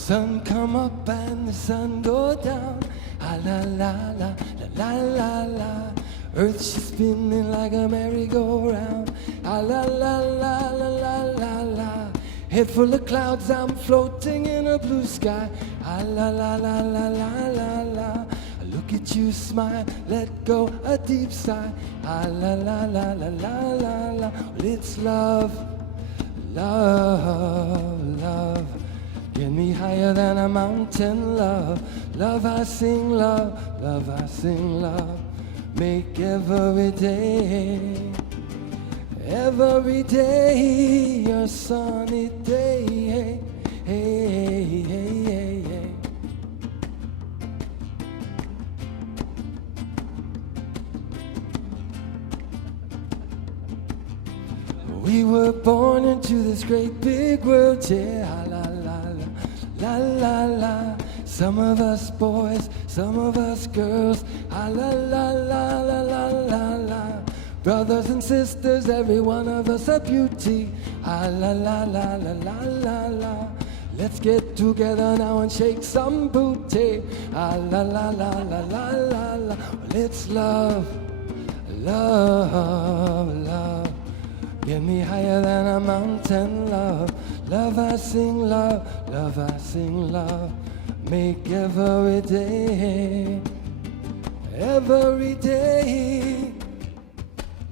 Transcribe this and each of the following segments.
Sun come up and the sun go down. Ah la la la la la la la. Earth she's spinning like a merry-go-round. Ah la la la la la la la. Head full of clouds, I'm floating in a blue sky. Ah la la la la la la la. Look at you smile, let go a deep sigh. Ah la la la la la la la. Well, it's love, love, love. Get me higher than a mountain, love. Love I sing, love, love I sing, love. Make every day a sunny day. Hey, hey, hey, hey, hey. We were born into this great big world, yeah, la la la, la la la. Some of us boys, some of us girls, la la la la la la la. Brothers and sisters, every one of us a beauty, la la la la la la la. Let's get together now and shake some booty, la la la la la la la. Well, it's love, love, love. Get me higher than a mountain, love. Love I sing, love, love I sing, love. Make every day.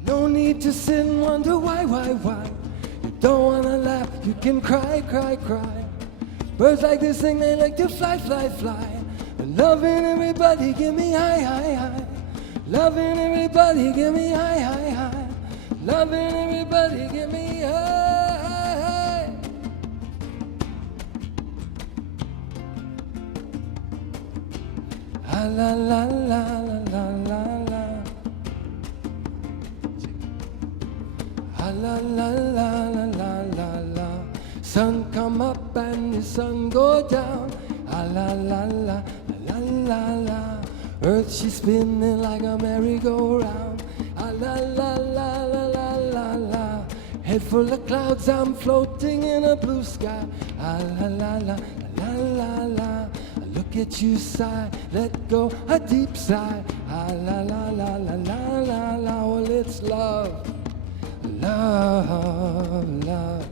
No need to sit and wonder why. You don't wanna laugh, you can cry. Birds like this thing, they like to fly. And loving everybody, give me high. Loving everybody, give me high. Loving everybody, give me high. Ah la la la la la la la. Ah la la la la la la la. Sun come up and the sun go down. Ah la la la la la la. Earth she's spinning like a merry-go-round. Ah la la la la la la la. Head full of clouds, I'm floating in a blue sky. Ah la la la la la la. Look at you sigh, let go a deep sigh. Ah la la la la la la la. Well, it's love, love, love.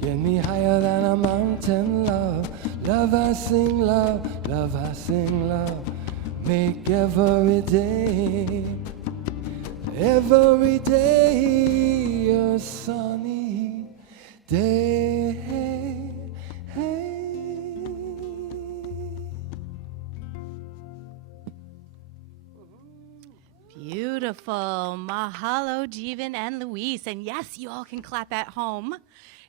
Get me higher than a mountain, love. Love I sing, love, love I sing, love. Make every day a sunny day. Beautiful. Mahalo, Jeevan and Luis. And yes, you all can clap at home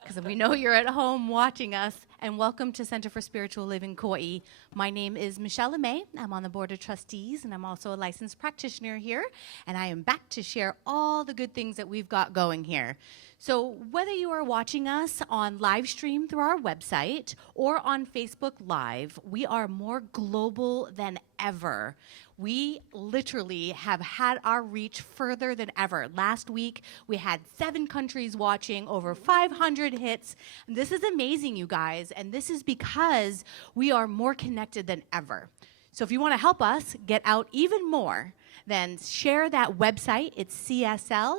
because we know you're at home watching us. And welcome to Center for Spiritual Living Kauai. My name is Michelle LeMay. I'm on the Board of Trustees, and I'm also a licensed practitioner here. And I am back to share all the good things that we've got going here. So whether you are watching us on live stream through our website or on Facebook Live, we are more global than ever. We literally have had our reach further than ever. Last week, we had 7 countries watching, over 500 hits. And this is amazing, you guys. And this is because we are more connected than ever. So if you want to help us get out even more, then share that website. It's kauaicsl.org.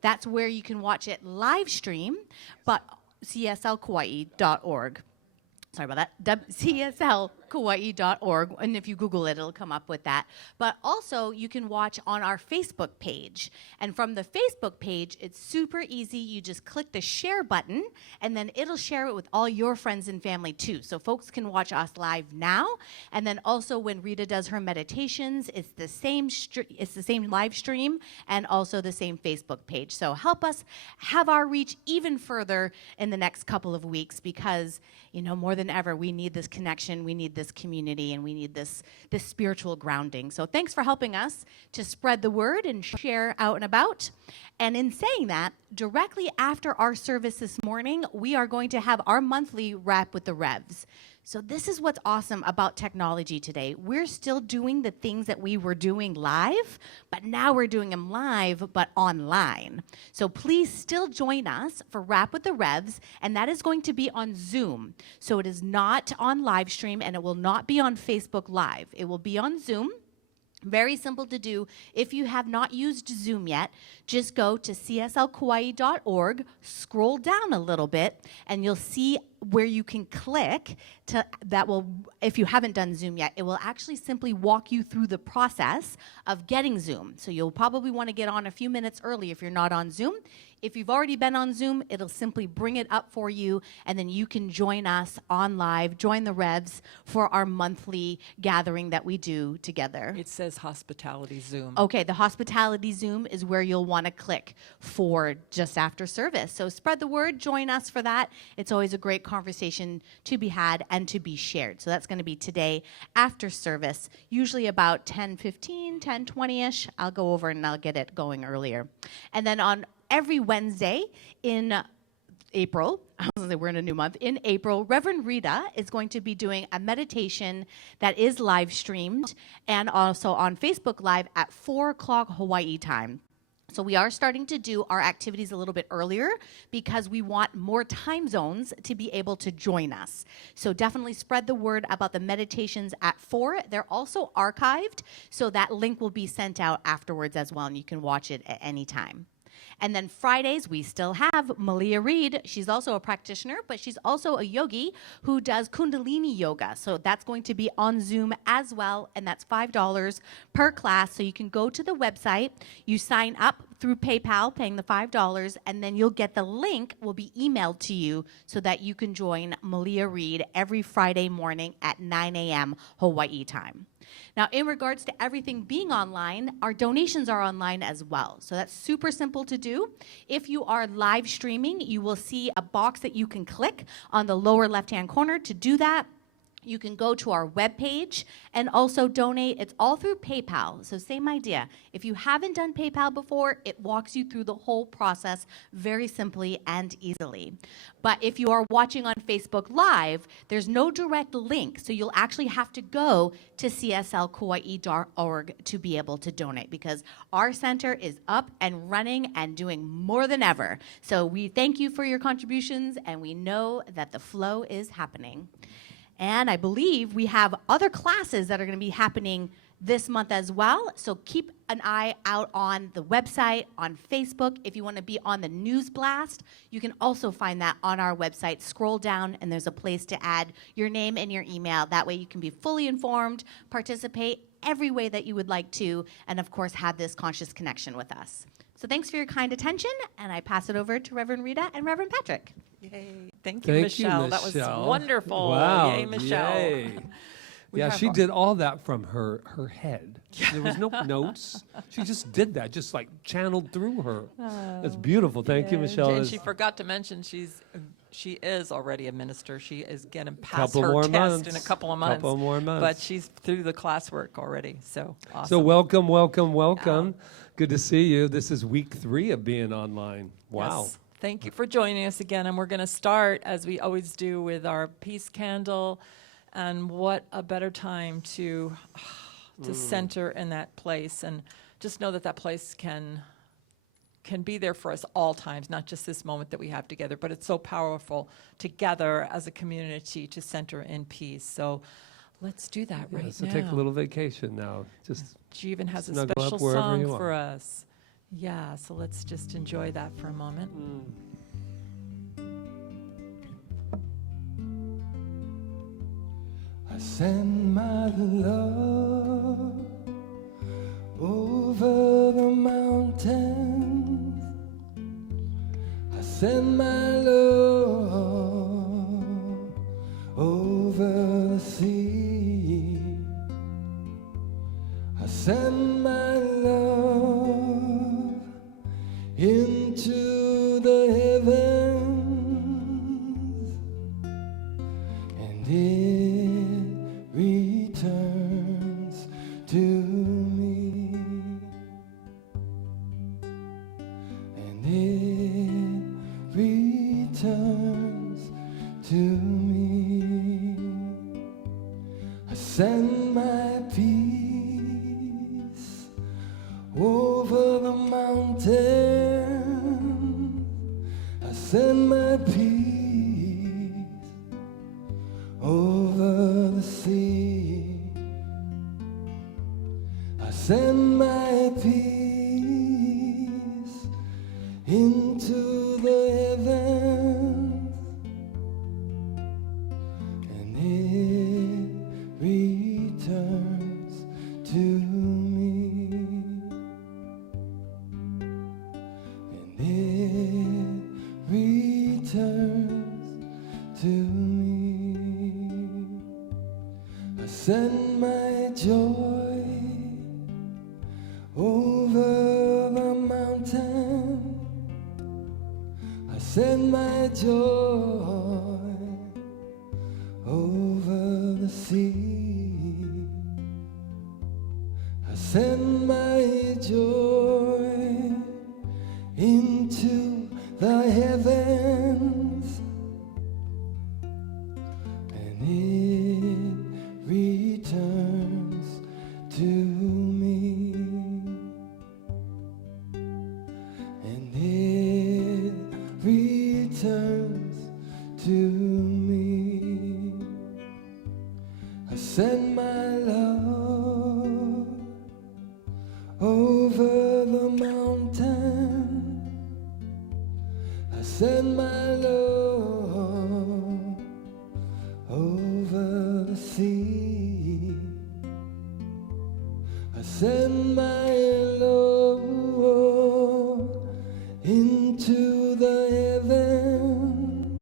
That's where you can watch it live stream, but cslkauai.org. Sorry about that, cslkauai.org, and if you Google it, it'll come up with that. But also, you can watch on our Facebook page. And from the Facebook page, it's super easy. You just click the share button, and then it'll share it with all your friends and family, too. So folks can watch us live now, and then also when Rita does her meditations, it's the same live stream and also the same Facebook page. So help us have our reach even further in the next couple of weeks because, you know, more than ever, we need this connection, we need this community, and we need this spiritual grounding. So thanks for helping us to spread the word and share out and about. And in saying that, directly after our service this morning, we are going to have our monthly wrap with the Revs. So this is what's awesome about technology today. We're still doing the things that we were doing live, but now we're doing them live, but online. So please still join us for Rap with the Revs, and that is going to be on Zoom. So it is not on live stream, and it will not be on Facebook Live. It will be on Zoom. Very simple to do. If you have not used Zoom yet, just go to cslkauai.org, scroll down a little bit, and you'll see where you can click to, that will, if you haven't done Zoom yet, it will actually simply walk you through the process of getting Zoom. So you'll probably want to get on a few minutes early if you're not on Zoom. If you've already been on Zoom, it'll simply bring it up for you, and then you can join us on live, join the Revs for our monthly gathering that we do together. It says hospitality Zoom. Okay, the hospitality Zoom is where you'll want to click for just after service. So spread the word, join us for that. It's always a great conversation to be had and to be shared. So that's going to be today after service, usually about 10:15, 10:20-ish. I'll go over and I'll get it going earlier. And then on every Wednesday in April, I was gonna say we're in a new month, in April, Reverend Rita is going to be doing a meditation that is live streamed and also on Facebook Live at 4 o'clock Hawaii time. So we are starting to do our activities a little bit earlier because we want more time zones to be able to join us. So definitely spread the word about the meditations at 4. They're also archived, so that link will be sent out afterwards as well, and you can watch it at any time. And then Fridays, we still have Malia Reed. She's also a practitioner, but she's also a yogi who does Kundalini yoga. So that's going to be on Zoom as well, and that's $5 per class. So you can go to the website, you sign up through PayPal, paying the $5, and then you'll get the link will be emailed to you so that you can join Malia Reed every Friday morning at 9 a.m. Hawaii time. Now, in regards to everything being online, our donations are online as well. So that's super simple to do. If you are live streaming, you will see a box that you can click on the lower left-hand corner to do that. You can go to our webpage and also donate. It's all through PayPal, so same idea. If you haven't done PayPal before, it walks you through the whole process very simply and easily. But if you are watching on Facebook Live, there's no direct link, so you'll actually have to go to cslkauai.org to be able to donate, because our center is up and running and doing more than ever. So we thank you for your contributions, and we know that the flow is happening. And I believe we have other classes that are going to be happening this month as well. So keep an eye out on the website, on Facebook. If you want to be on the news blast, you can also find that on our website. Scroll down and there's a place to add your name and your email. That way you can be fully informed, participate every way that you would like to, and of course have this conscious connection with us. So thanks for your kind attention, and I pass it over to Reverend Rita and Reverend Patrick. Yay. Thank you, Michelle. That was wonderful. Wow. Yay, Michelle. Yay. Yeah, she did all that from her head. There was no notes. She just did that, just like channeled through her. That's beautiful. Thank you, Michelle. And she forgot to mention she is already a minister. She is getting past Couple her more test months. in a couple of months. Couple more months. But she's through the classwork already. So awesome. So welcome, welcome, welcome. Good to see you. This is week 3 of being online. Wow. Yes. Thank you for joining us again. And we're going to start, as we always do, with our peace candle. And what a better time to center in that place, and just know that that place can be there for us all times, not just this moment that we have together, but it's so powerful together as a community to center in peace. So let's do that right now. So take a little vacation now. Just she even has a snuggle special up wherever song you for are. us. Yeah, so let's just enjoy that for a moment. I send my love over the mountains. I send my love over the sea. I send my love into the heavens, and it returns to me, and it returns to me. I send my peace over the mountain. I send my peace over the sea. I send my peace into the heavens, and it returns to me, and it returns to me. I send my joy over the mountain. I send my joy over the sea. I send my joy into the heavens, and it returns to me, and it returns to me. I send my love over the mountain. I send my love over the sea. I send my love into the heavens.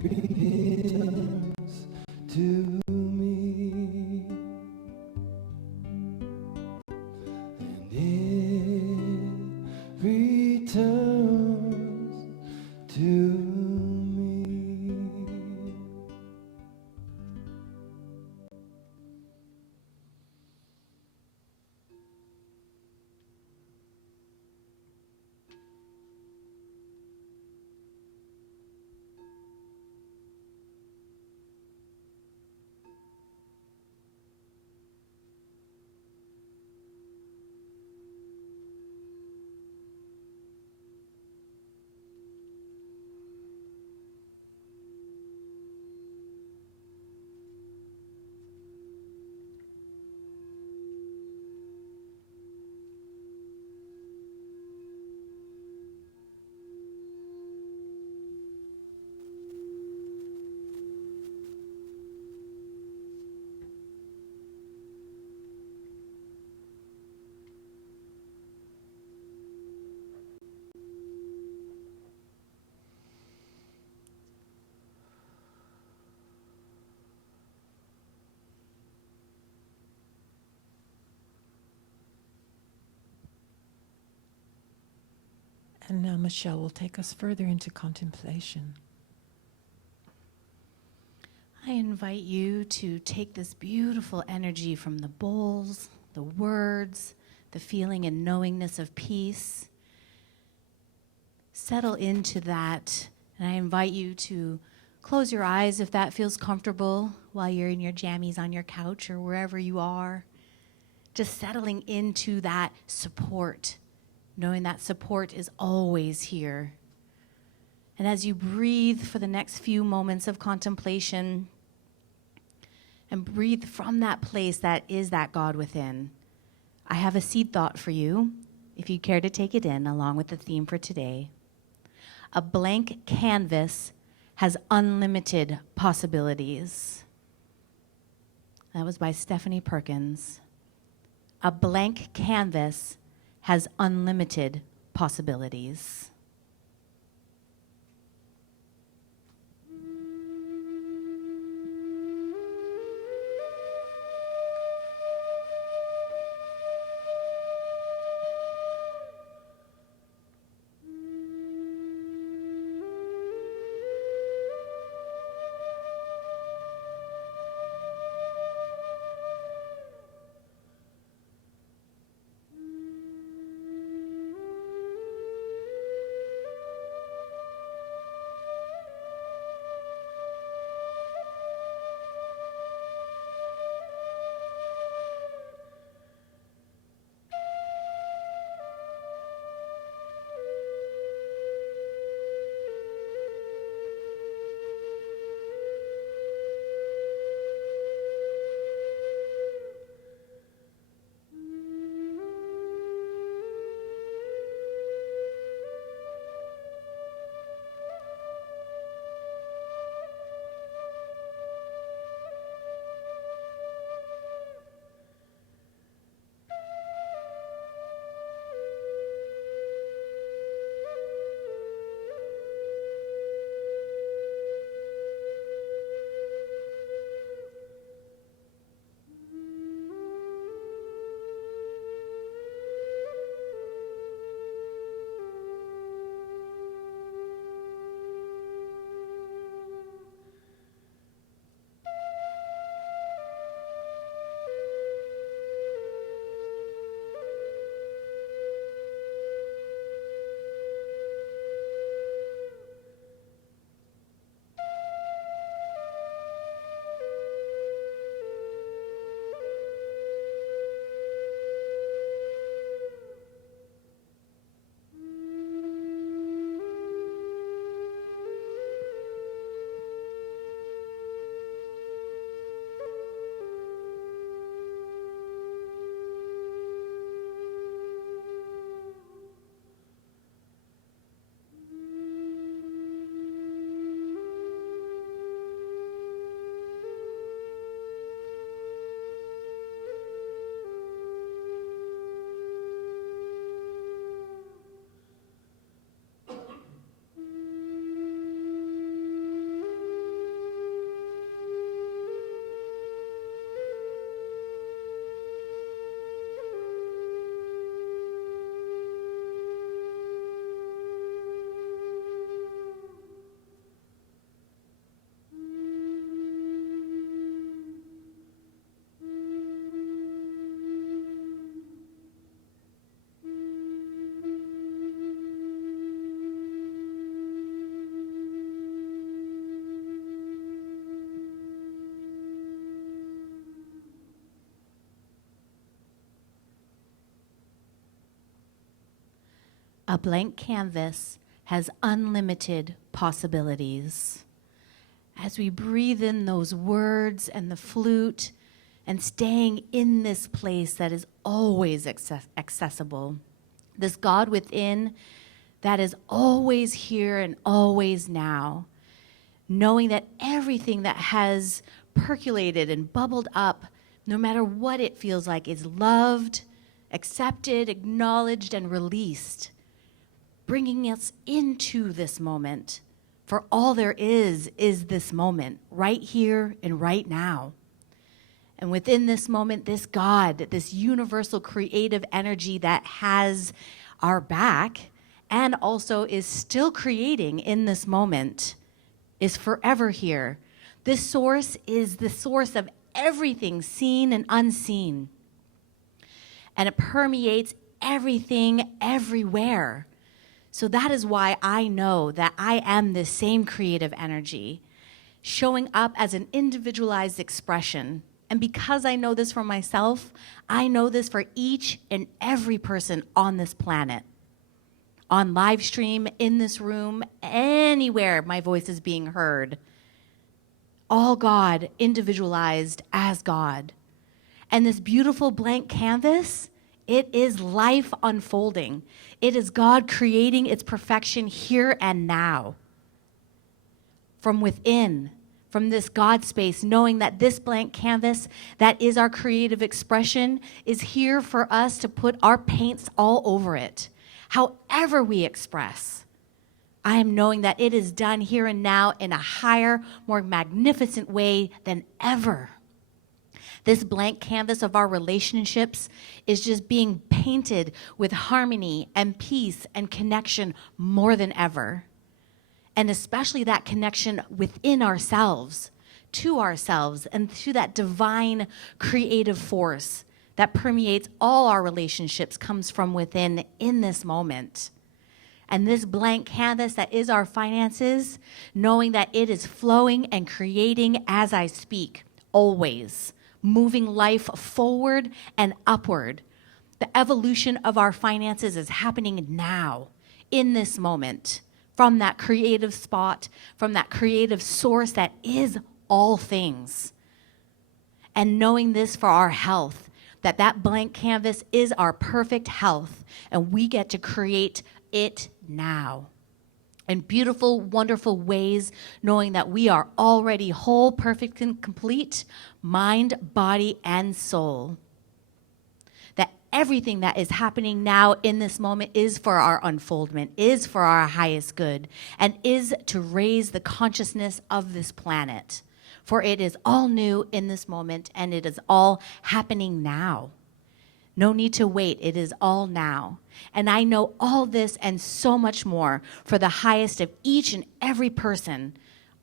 Returns to me, and it returns to me. And now Michelle will take us further into contemplation. I invite you to take this beautiful energy from the bowls, the words, the feeling and knowingness of peace. Settle into that, and I invite you to close your eyes if that feels comfortable while you're in your jammies on your couch or wherever you are. Just settling into that support, knowing that support is always here. And as you breathe for the next few moments of contemplation, and breathe from that place that is that God within, I have a seed thought for you, if you care to take it in, along with the theme for today. A blank canvas has unlimited possibilities. That was by Stephanie Perkins. A blank canvas has unlimited possibilities. A blank canvas has unlimited possibilities. As we breathe in those words and the flute and staying in this place that is always accessible, this God within that is always here and always now, knowing that everything that has percolated and bubbled up, no matter what it feels like, is loved, accepted, acknowledged, and released, bringing us into this moment. For all there is this moment, right here and right now. And within this moment, this God, this universal creative energy that has our back and also is still creating in this moment, is forever here. This source is the source of everything seen and unseen. And it permeates everything everywhere. So that is why I know that I am this same creative energy, showing up as an individualized expression. And because I know this for myself, I know this for each and every person on this planet. On live stream, in this room, anywhere my voice is being heard. All God, individualized as God. And this beautiful blank canvas, it is life unfolding. It is God creating its perfection here and now. From within, from this God space, knowing that this blank canvas that is our creative expression is here for us to put our paints all over it. However we express, I am knowing that it is done here and now in a higher, more magnificent way than ever. This blank canvas of our relationships is just being painted with harmony and peace and connection more than ever. And especially that connection within ourselves, to ourselves, and to that divine creative force that permeates all our relationships, comes from within in this moment. And this blank canvas that is our finances, knowing that it is flowing and creating as I speak, always. Moving life forward and upward. The evolution of our finances is happening now, in this moment, from that creative spot, from that creative source that is all things. And knowing this for our health, that blank canvas is our perfect health, and we get to create it now. In beautiful, wonderful ways, knowing that we are already whole, perfect, and complete, mind, body, and soul. That everything that is happening now in this moment is for our unfoldment, is for our highest good, and is to raise the consciousness of this planet. For it is all new in this moment, and it is all happening now. No need to wait, it is all now. And I know all this and so much more for the highest of each and every person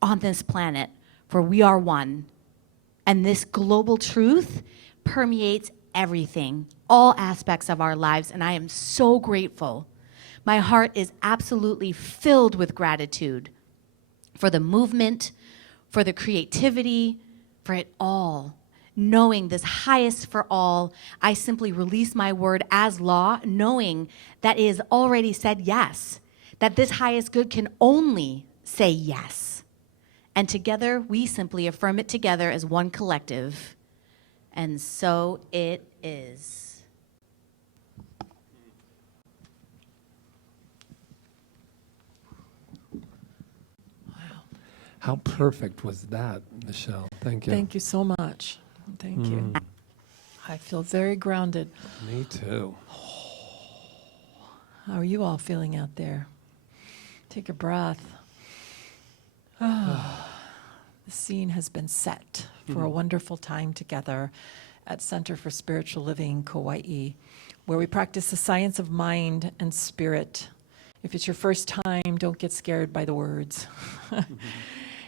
on this planet, for we are one. And this global truth permeates everything, all aspects of our lives, and I am so grateful. My heart is absolutely filled with gratitude for the movement, for the creativity, for it all. Knowing this highest for all, I simply release my word as law, knowing that it is already said yes, that this highest good can only say yes. And together, we simply affirm it together as one collective. And so it is. How perfect was that, Michelle? Thank you. Thank you so much. Thank you. I feel very grounded. Me too. How are you all feeling out there? Take a breath. The scene has been set for a wonderful time together at Center for Spiritual Living, Kauai, where we practice the science of mind and spirit. If it's your first time, don't get scared by the words.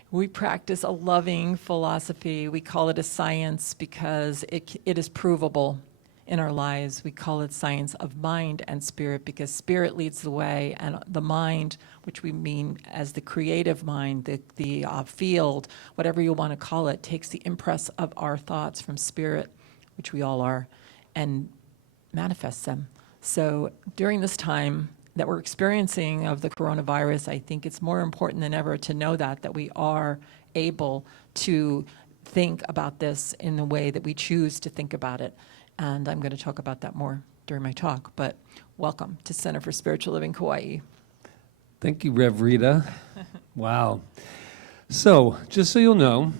We practice a loving philosophy. We call it a science because it is provable in our lives. We call it science of mind and spirit because spirit leads the way, and the mind, which we mean as the creative mind, the field, whatever you want to call it, takes the impress of our thoughts from spirit, which we all are, and manifests them. So during this time, that we're experiencing of the coronavirus, I think it's more important than ever to know that we are able to think about this in the way that we choose to think about it. And I'm going to talk about that more during my talk. But welcome to Center for Spiritual Living Kauai. Thank you, Rev Rita. Wow. So, just so you'll know,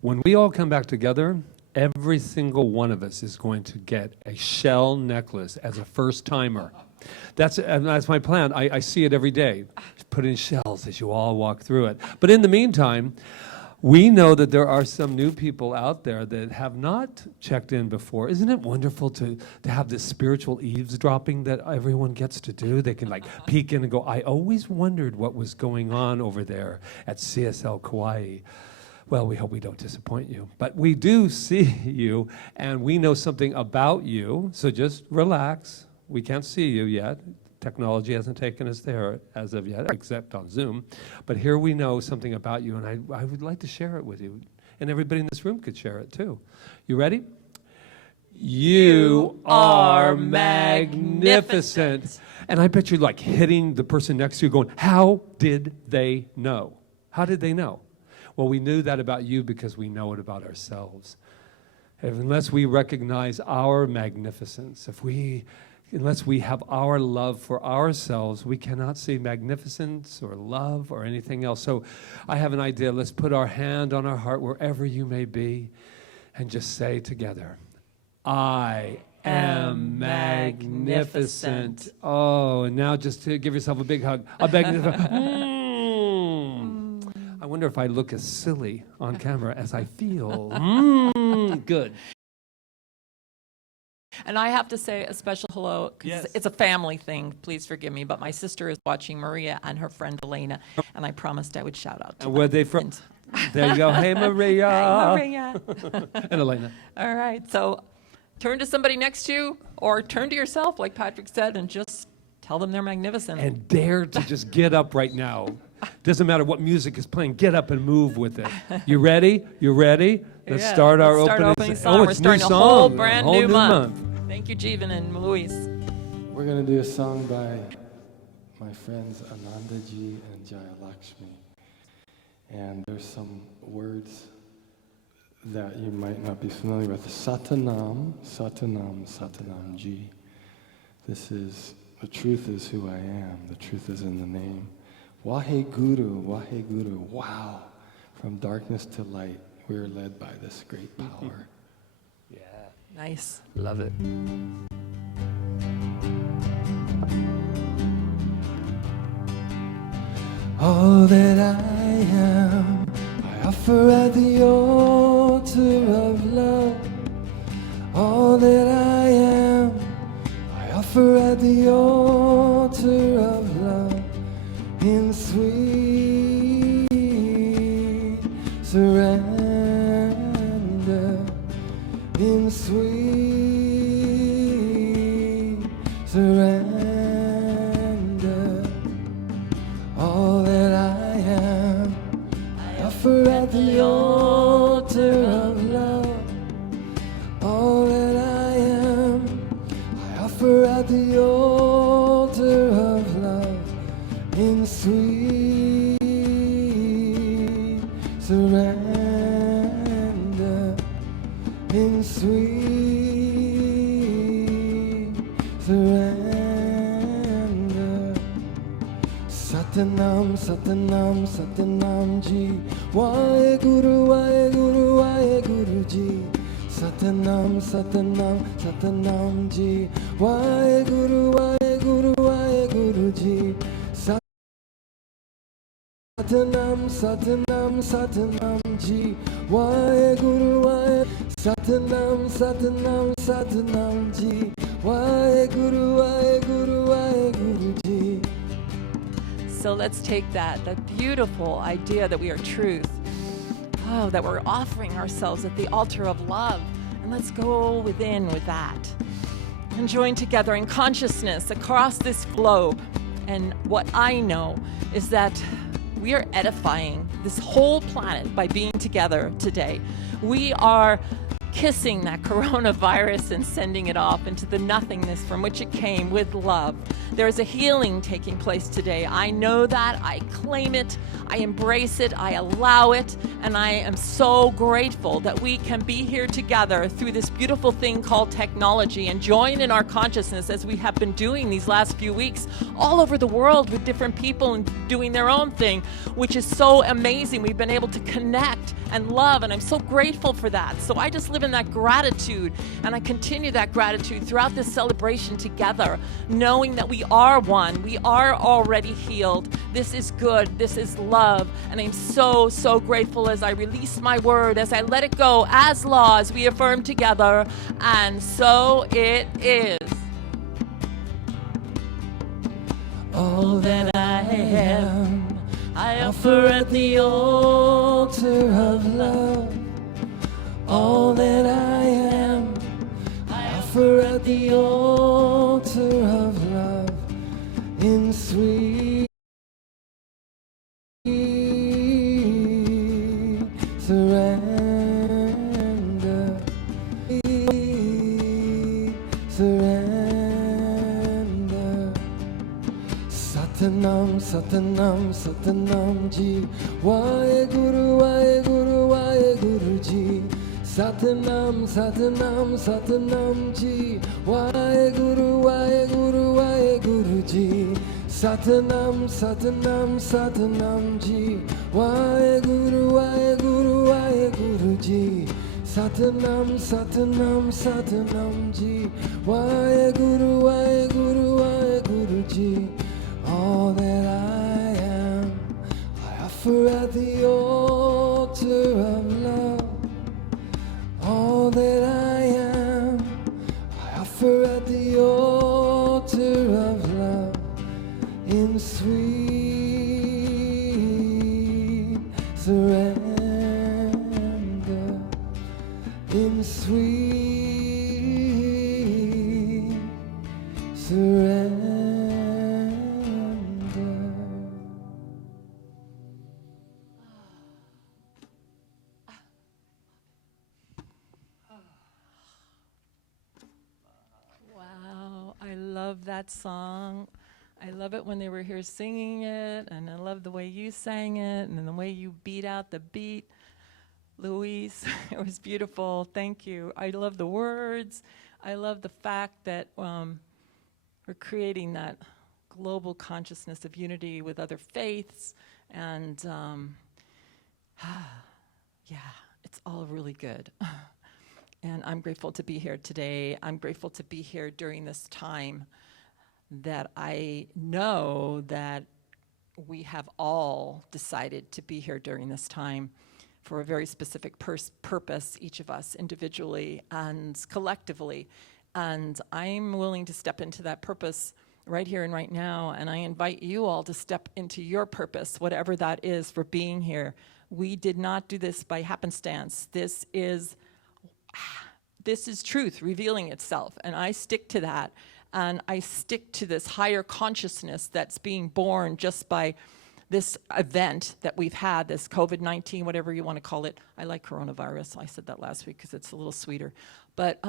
when we all come back together, every single one of us is going to get a shell necklace as a first-timer. That's my plan. I see it every day. Put in shells as you all walk through it. But in the meantime, we know that there are some new people out there that have not checked in before. Isn't it wonderful to have this spiritual eavesdropping that everyone gets to do? They can like peek in and go, I always wondered what was going on over there at CSL Kauai. Well, we hope we don't disappoint you. But we do see you, and we know something about you, so just relax. We can't see you yet. Technology hasn't taken us there as of yet, except on Zoom. But here we know something about you, and I would like to share it with you. And everybody in this room could share it too. You ready? You are magnificent. And I bet you're like hitting the person next to you going, how did they know? How did they know? Well, we knew that about you because we know it about ourselves. Unless we recognize our magnificence, unless we have our love for ourselves, we cannot see magnificence or love or anything else. So I have an idea. Let's put our hand on our heart wherever you may be and just say together, I am magnificent. Oh, and now just to give yourself a big hug. A magnificent. I wonder if I look as silly on camera as I feel. Good. And I have to say a special hello, because it's a family thing. Please forgive me, but my sister is watching, Maria, and her friend Elena, and I promised I would shout out to them. And where they from? There you go. Hey, Maria. Hi, Maria. And Elena. All right. So turn to somebody next to you, or turn to yourself, like Patrick said, and just tell them they're magnificent. And dare to just get up right now. Doesn't matter what music is playing. Get up and move with it. You ready? You ready? Let's start our opening song. We're it's starting new a whole song. brand Whole new month. month. Thank you, Jeevan and Luis. We're going to do a song by my friends Anandaji and Jayalakshmi. And there's some words that you might not be familiar with. Satanam, Satanam, Satanam Ji. This is, the truth is who I am. The truth is in the name. Waheguru, Waheguru, wow. From darkness to light, we are led by this great power. Yeah. Nice. Love it. All that I am, I offer at the altar of love. All that I am, I offer at the altar of love. In sweet surrender, in sweet surrender, all that I am, I offer at the altar of love. All that I am, I offer at the altar of love. In sweet surrender, in sweet surrender. Satanam, Satanam, Satanam Ji. Waheguru, Waheguru, Waheguru Ji. Satanam, Satanam, Satanam Ji. Waheguru, Waheguru, Waheguru Ji. Satanam, Satanam, Satanam Ji. Waheguru, Waheguru. Satanam, Satanam, Satanam Ji. Waheguru, Waheguru, Waheguru Ji. So let's take that beautiful idea that we are truth, that we're offering ourselves at the altar of love, and let's go within with that and join together in consciousness across this globe. And what I know is that we are edifying this whole planet by being together today. We are kissing that coronavirus and sending it off into the nothingness from which it came with love. There is a healing taking place today. I know that. I claim it. I embrace it. I allow it. And I am so grateful that we can be here together through this beautiful thing called technology and join in our consciousness as we have been doing these last few weeks all over the world with different people and doing their own thing, which is so amazing. We've been able to connect and love, and I'm so grateful for that. So I just live in that gratitude, and I continue that gratitude throughout this celebration together, knowing that we are one. We are already healed. This is good. This is love. And I'm so, so grateful as I release my word, as I let it go as law, as we affirm together. And so it is. All that I am, I offer at the altar of love. All that I am, I offer at the altar of love. In sweet surrender, surrender. Satanam, Satanam, Satanam Ji. Waheguru, Waheguru, Waheguru Ji. Satanam, Satanam, Satanam Ji. Waheguru, Waheguru, Waheguru Ji. Satanam, Satanam, Satanam Ji. Waheguru, Waheguru, Waheguru Ji. Satanam, Satanam, Satanam Ji. Waheguru, Waheguru, Waheguru Ji. All that I am, I offer at the altar of love. All that I am, I offer at the altar of love. In sweet surrender, in sweet surrender. Wow, I love that song. I love it when they were here singing it, and I love the way you sang it, and the way you beat out the beat. Louise, it was beautiful. Thank you. I love the words. I love the fact that we're creating that global consciousness of unity with other faiths, and yeah, it's all really good. And I'm grateful to be here today. I'm grateful to be here during this time that I know that we have all decided to be here during this time for a very specific purpose, each of us individually and collectively. And I'm willing to step into that purpose right here and right now, and I invite you all to step into your purpose, whatever that is, for being here. We did not do this by happenstance. This is truth revealing itself, and I stick to that. And I stick to this higher consciousness that's being born just by this event that we've had, this COVID-19, whatever you want to call it. I like coronavirus. I said that last week because it's a little sweeter. But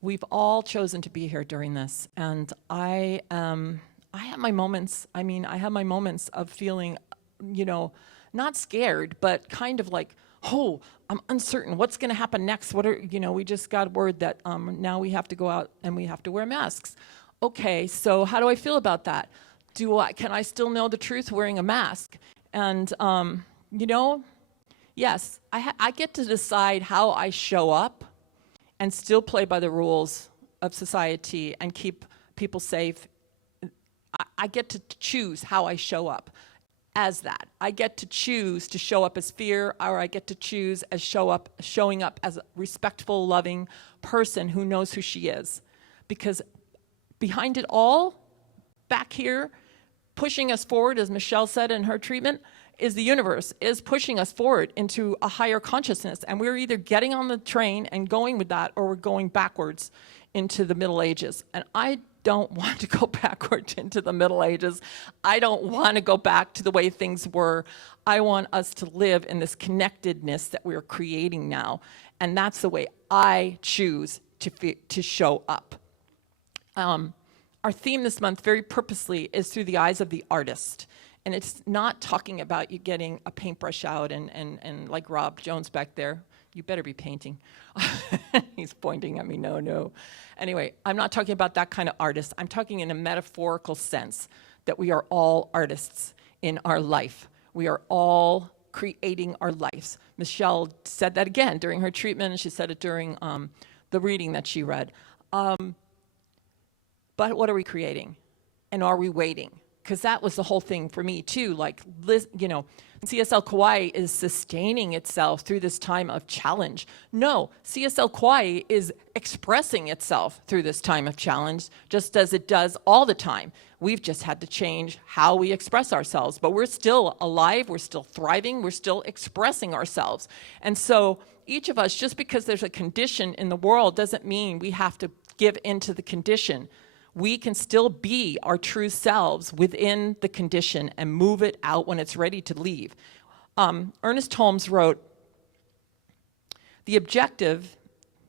we've all chosen to be here during this. And I have my moments. I mean, I have my moments of feeling, not scared, but kind of like, oh, I'm uncertain. What's going to happen next? We just got word that now we have to go out and we have to wear masks. Okay, so how do I feel about that? Can I still know the truth wearing a mask? And, yes, I get to decide how I show up and still play by the rules of society and keep people safe. I get to choose how I show up as that. I get to choose to show up as fear, or I get to choose as showing up as a respectful, loving person who knows who she is. Because behind it all, back here, pushing us forward, as Michelle said in her treatment, is the universe, is pushing us forward into a higher consciousness. And we're either getting on the train and going with that, or we're going backwards into the Middle Ages. And I don't want to go backwards into the Middle Ages. I don't want to go back to the way things were. I want us to live in this connectedness that we're creating now. And that's the way I choose to show up. Our theme this month, very purposely, is through the eyes of the artist. And it's not talking about you getting a paintbrush out and like Rob Jones back there, you better be painting. He's pointing at me, no. Anyway, I'm not talking about that kind of artist. I'm talking in a metaphorical sense that we are all artists in our life. We are all creating our lives. Michelle said that again during her treatment, and she said it during the reading that she read. But what are we creating? And are we waiting? Because that was the whole thing for me too. Like, you know, CSL Kauai is sustaining itself through this time of challenge. No, CSL Kauai is expressing itself through this time of challenge, just as it does all the time. We've just had to change how we express ourselves, but we're still alive, we're still thriving, we're still expressing ourselves. And so each of us, just because there's a condition in the world, doesn't mean we have to give into the condition. We can still be our true selves within the condition and move it out when it's ready to leave. Ernest Holmes wrote, the objective,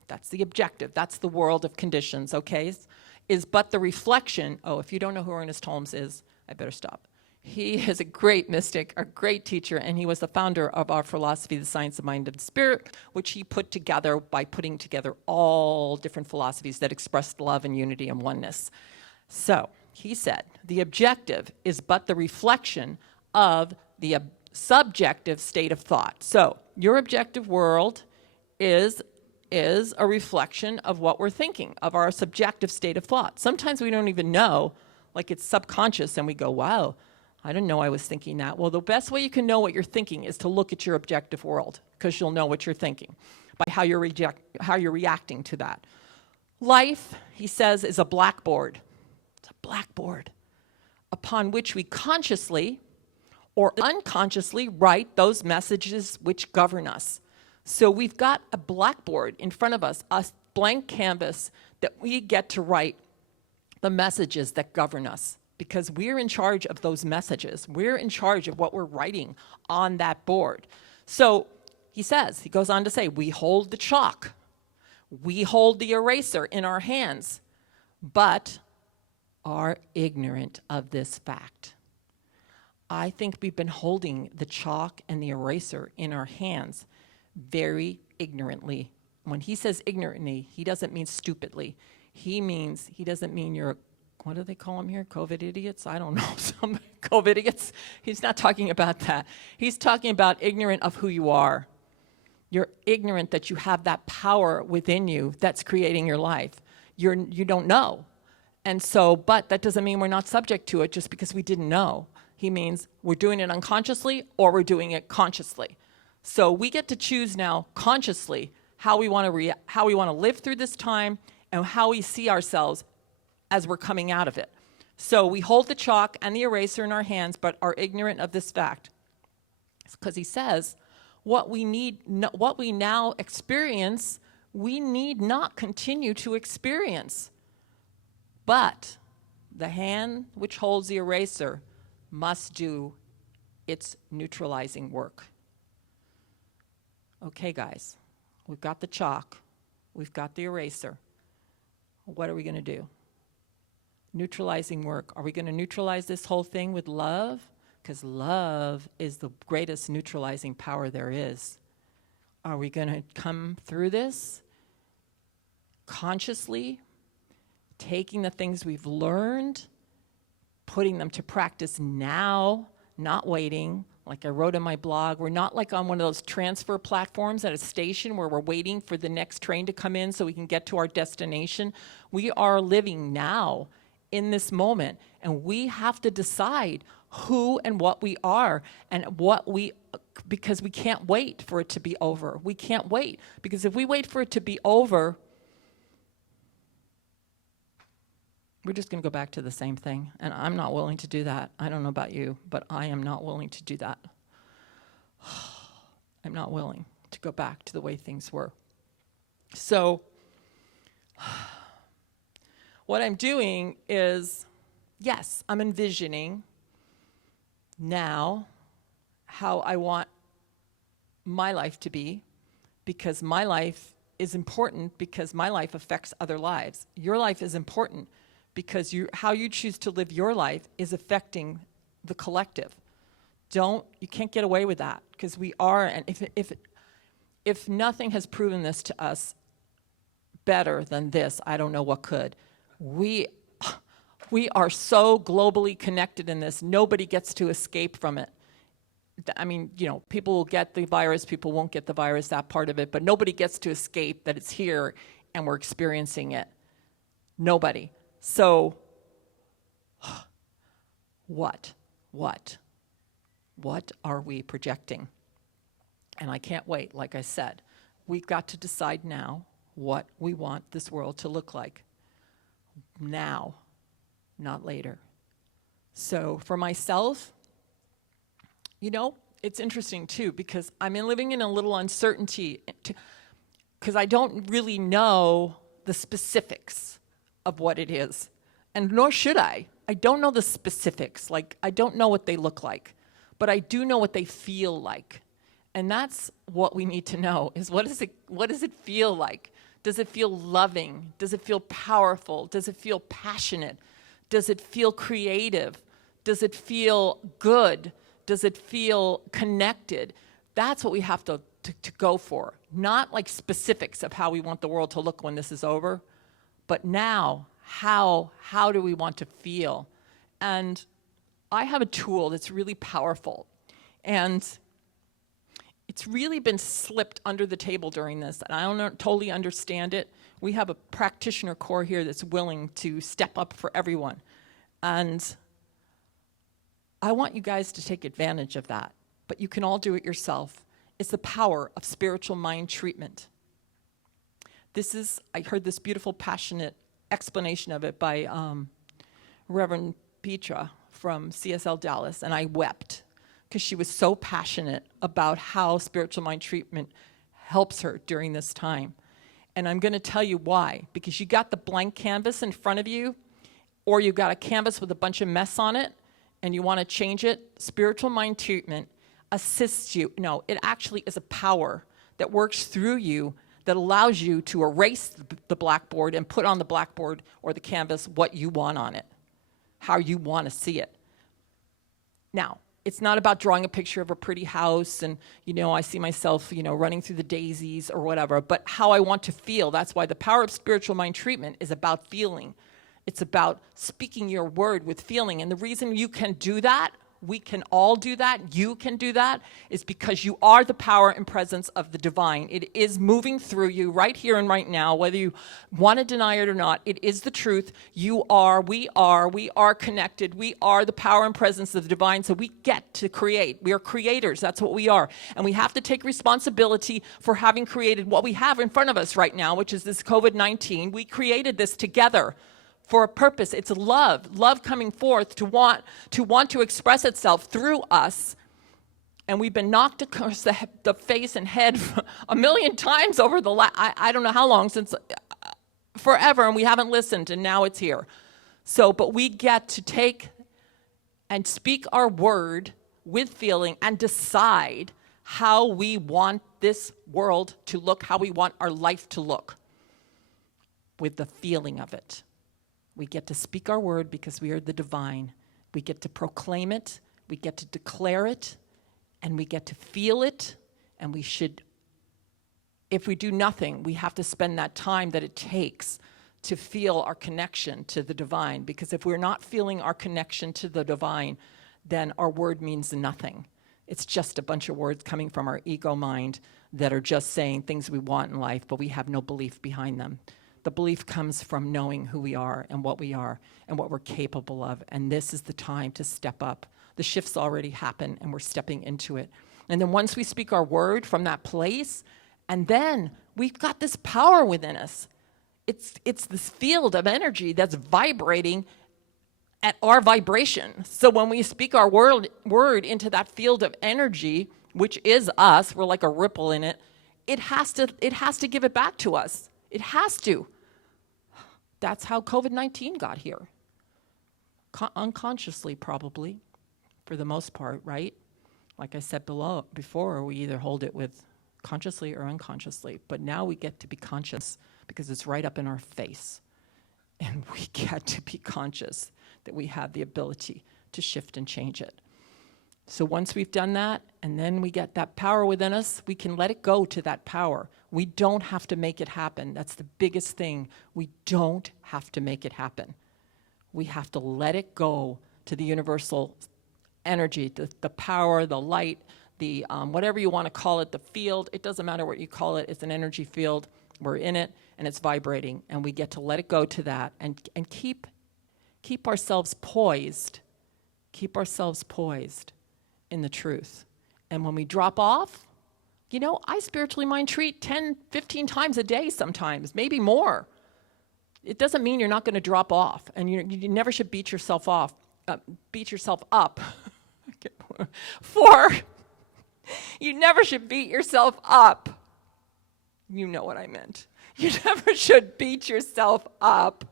that's the world of conditions, okay, is but the reflection. Oh, if you don't know who Ernest Holmes is, I better stop. He is a great mystic, a great teacher, and he was the founder of our philosophy, the science of mind and spirit, which he put together by putting together all different philosophies that expressed love and unity and oneness. So he said, the objective is but the reflection of the subjective state of thought. So your objective world is a reflection of what we're thinking, of our subjective state of thought. Sometimes we don't even know, like it's subconscious, and we go, wow, I didn't know I was thinking that. Well, the best way you can know what you're thinking is to look at your objective world, because you'll know what you're thinking by how you're reacting to that. Life, he says, is a blackboard. It's a blackboard upon which we consciously or unconsciously write those messages which govern us. So we've got a blackboard in front of us, a blank canvas that we get to write the messages that govern us, because we're in charge of those messages. We're in charge of what we're writing on that board. So he goes on to say, we hold the chalk, we hold the eraser in our hands, but are ignorant of this fact. I think we've been holding the chalk and the eraser in our hands very ignorantly. When he says ignorantly, he doesn't mean stupidly. He doesn't mean you're, what do they call them here? COVID idiots? I don't know. Some COVID idiots. He's not talking about that. He's talking about ignorant of who you are. You're ignorant that you have that power within you that's creating your life. You don't know. And so, but that doesn't mean we're not subject to it just because we didn't know. He means we're doing it unconsciously or we're doing it consciously. So we get to choose now consciously how we want to live through this time and how we see ourselves as we're coming out of it. So we hold the chalk and the eraser in our hands, but are ignorant of this fact. Because he says, what we now experience, we need not continue to experience. But the hand which holds the eraser must do its neutralizing work. Okay, guys, we've got the chalk, we've got the eraser. What are we going to do? Neutralizing work. Are we going to neutralize this whole thing with love? Because love is the greatest neutralizing power there is. Are we going to come through this consciously, taking the things we've learned, putting them to practice now, not waiting? Like I wrote in my blog, we're not like on one of those transfer platforms at a station where we're waiting for the next train to come in so we can get to our destination. We are living now in this moment, and we have to decide who and what we are and because we can't wait for it to be over. We can't wait, because if we wait for it to be over, we're just going to go back to the same thing, and I'm not willing to do that. I don't know about you, but I am not willing to do that. I'm not willing to go back to the way things were. So what I'm doing is, yes, I'm envisioning now how I want my life to be, because my life is important, because my life affects other lives. Your life is important because how you choose to live your life is affecting the collective. You can't get away with that, because we are, and if nothing has proven this to us better than this, I don't know what could. We are so globally connected in this, nobody gets to escape from it. I mean, people will get the virus, people won't get the virus, that part of it, but nobody gets to escape that it's here and we're experiencing it. Nobody. So, what are we projecting? And I can't wait, like I said. We've got to decide now what we want this world to look like. Now, not later. So for myself, it's interesting too, because I'm living in a little uncertainty, because I don't really know the specifics of what it is, and nor should I. I don't know the specifics. Like, I don't know what they look like, but I do know what they feel like. And that's what we need to know, is what does it feel like? Does it feel loving? Does it feel powerful? Does it feel passionate? Does it feel creative? Does it feel good? Does it feel connected? That's what we have to go for. Not like specifics of how we want the world to look when this is over, but now, how do we want to feel? And I have a tool that's really powerful, and it's really been slipped under the table during this, and I don't totally understand it. We have a practitioner core here that's willing to step up for everyone, and I want you guys to take advantage of that, but you can all do it yourself. It's the power of spiritual mind treatment. I heard this beautiful, passionate explanation of it by Reverend Petra from CSL Dallas, and I wept, because she was so passionate about how spiritual mind treatment helps her during this time. And I'm going to tell you why. Because you got the blank canvas in front of you, or you got a canvas with a bunch of mess on it, and you want to change it. Spiritual mind treatment assists you. No, it actually is a power that works through you that allows you to erase the blackboard and put on the blackboard or the canvas what you want on it, how you want to see it. Now, it's not about drawing a picture of a pretty house and, I see myself, running through the daisies or whatever, but how I want to feel. That's why the power of spiritual mind treatment is about feeling. It's about speaking your word with feeling. And the reason you can do that, we can all do that, you can do that, is because you are the power and presence of the divine. It is moving through you right here and right now, whether you want to deny it or not. It is the truth. We are connected. We are the power and presence of the divine, so we get to create. We are creators. That's what we are. And we have to take responsibility for having created what we have in front of us right now, which is this COVID-19. We created this together for a purpose. It's love coming forth to want to express itself through us. And we've been knocked across the face and head a million times over the I don't know how long, since forever, and we haven't listened, and now it's here. So, but we get to take and speak our word with feeling and decide how we want this world to look, how we want our life to look, with the feeling of it. We get to speak our word because we are the divine. We get to proclaim it, we get to declare it, and we get to feel it. And we should, if we do nothing, we have to spend that time that it takes to feel our connection to the divine. Because if we're not feeling our connection to the divine, then our word means nothing. It's just a bunch of words coming from our ego mind that are just saying things we want in life, but we have no belief behind them. The belief comes from knowing who we are and what we're capable of. And this is the time to step up. The shift's already happened, and we're stepping into it. And then once we speak our word from that place, and then we've got this power within us. It's this field of energy that's vibrating at our vibration. So when we speak our word into that field of energy, which is us, we're like a ripple in it, it has to give it back to us. It has to. that's how COVID-19 got here. Unconsciously, probably, for the most part, right? Like I said before, we either hold it with consciously or unconsciously, but now we get to be conscious because it's right up in our face. And we get to be conscious that we have the ability to shift and change it. So once we've done that, and then we get that power within us, we can let it go to that power. We don't have to make it happen. That's the biggest thing. We don't have to make it happen. We have to let it go to the universal energy, the power, the light, the whatever you want to call it, the field. It doesn't matter what you call it. It's an energy field. We're in it, and it's vibrating, and we get to let it go to that and keep ourselves poised. Keep ourselves poised in the truth. And when we drop off, you know, I spiritually mind treat 10, 15 times a day sometimes, maybe more. It doesn't mean you're not going to drop off, and you never should beat yourself up. You never should beat yourself up. You know what I meant. You never should beat yourself up.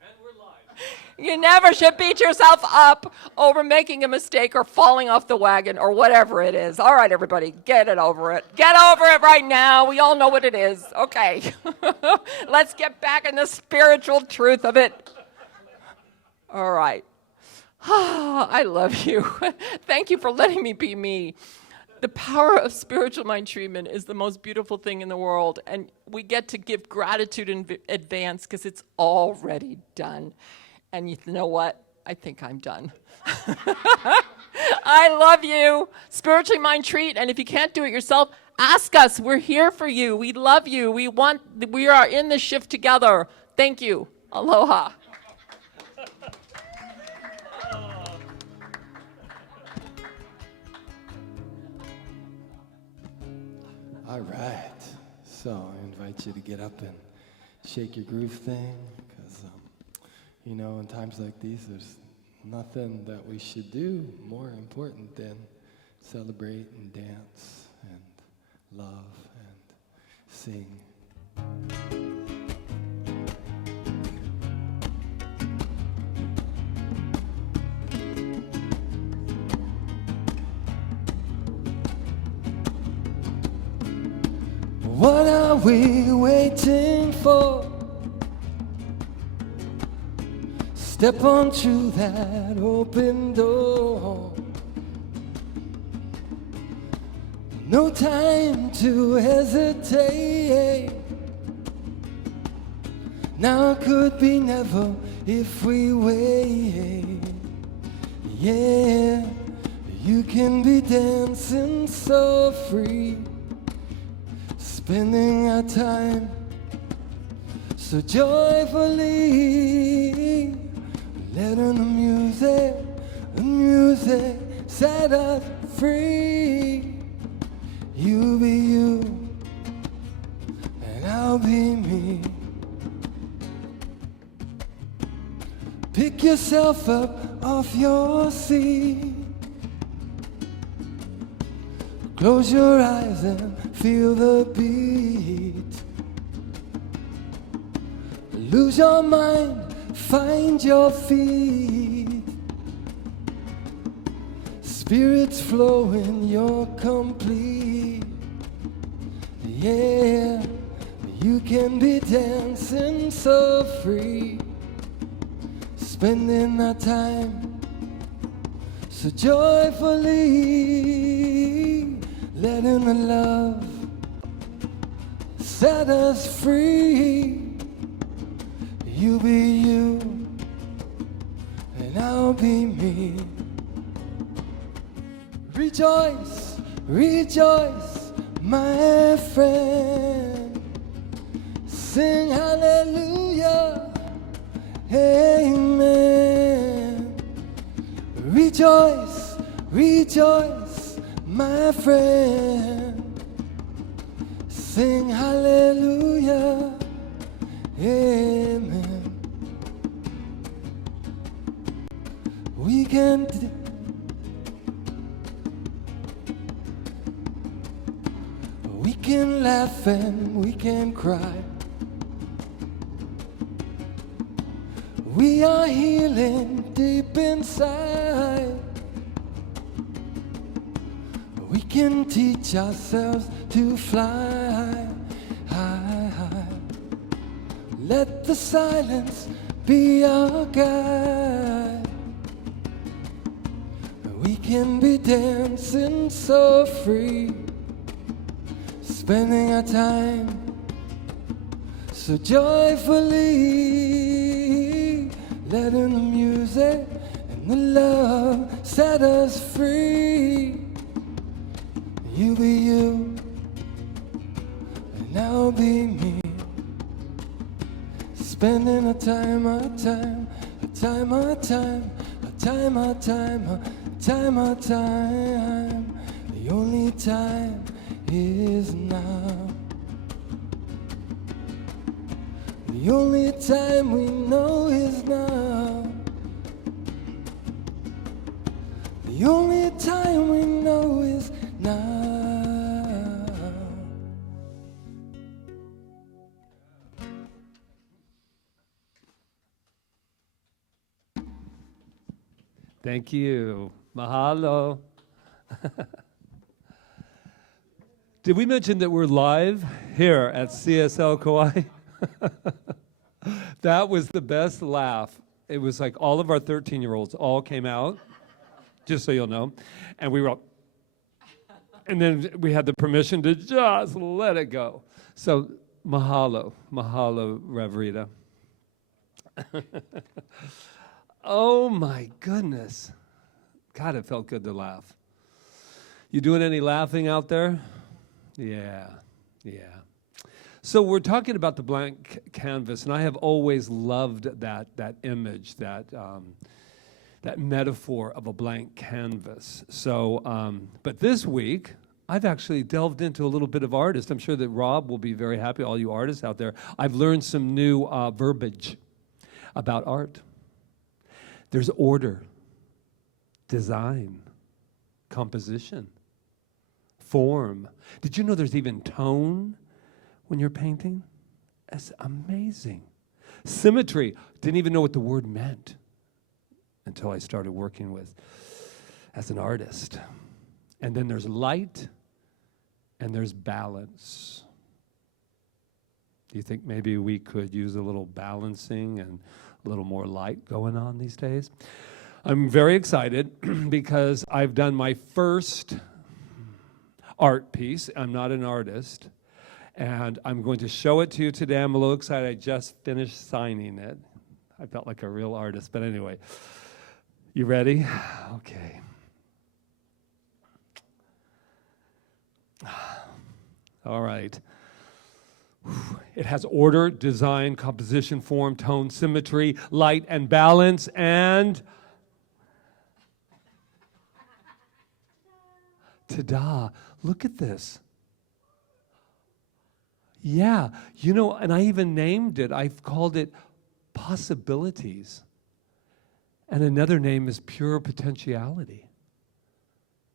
And we're live. You never should beat yourself up over making a mistake or falling off the wagon or whatever it is. All right, everybody, get it over it. Get over it right now. We all know what it is. Okay. Let's get back in the spiritual truth of it. All right. I love you. Thank you for letting me be me. The power of spiritual mind treatment is the most beautiful thing in the world, and we get to give gratitude in advance because it's already done. And you know what? I think I'm done. I love you. Spiritually mind treat, and if you can't do it yourself, ask us. We're here for you. We love you. We are in the shift together. Thank you. Aloha. All right. So I invite you to get up and shake your groove thing, because, you know, in times like these, there's nothing that we should do more important than celebrate and dance and love and sing. What are we waiting for? Step on through that open door. No time to hesitate. Now could be never if we wait. Yeah, you can be dancing so free, spending our time so joyfully, letting the music set us free. You be you, and I'll be me. Pick yourself up off your seat. Close your eyes and feel the beat. Lose your mind, find your feet. Spirits flowing, you're complete. Yeah, you can be dancing so free, spending our time so joyfully, letting the love set us free. You be you, and I'll be me. Rejoice, rejoice, my friend. Sing hallelujah, amen. Rejoice, rejoice, my friend. Sing hallelujah, amen. We can laugh and we can cry. We are healing deep inside. We can teach ourselves to fly high, high. Let the silence be our guide. We can be dancing so free, spending our time so joyfully, letting the music and the love set us free. You be you, and I'll be me, spending our time, our time, our time, our time, our time, our time, our time, our time. The only time is now. The only time we know is now. The only time we know is now. Thank you. Mahalo. Did we mention that we're live here at CSL Kauai? That was the best laugh. It was like all of our 13-year-olds all came out, just so you'll know, and we were all, and then we had the permission to just let it go. So mahalo, mahalo, Rev Rita. Oh my goodness. God, it felt good to laugh. You doing any laughing out there? Yeah, yeah. So we're talking about the blank canvas, and I have always loved that image, that metaphor of a blank canvas. So, but this week, I've actually delved into a little bit of artist. I'm sure that Rob will be very happy, all you artists out there. I've learned some new verbiage about art. There's order, design, composition, form. Did you know there's even tone when you're painting? That's amazing. Symmetry. Didn't even know what the word meant until I started working with as an artist. And then there's light and there's balance. Do you think maybe we could use a little balancing and a little more light going on these days? I'm very excited because I've done my first art piece. I'm not an artist. And I'm going to show it to you today. I'm a little excited. I just finished signing it. I felt like a real artist. But anyway, you ready? Okay. All right. It has order, design, composition, form, tone, symmetry, light, and balance, and ta-da. Look at this. Yeah, you know, and I even named it. I've called it possibilities. And another name is pure potentiality.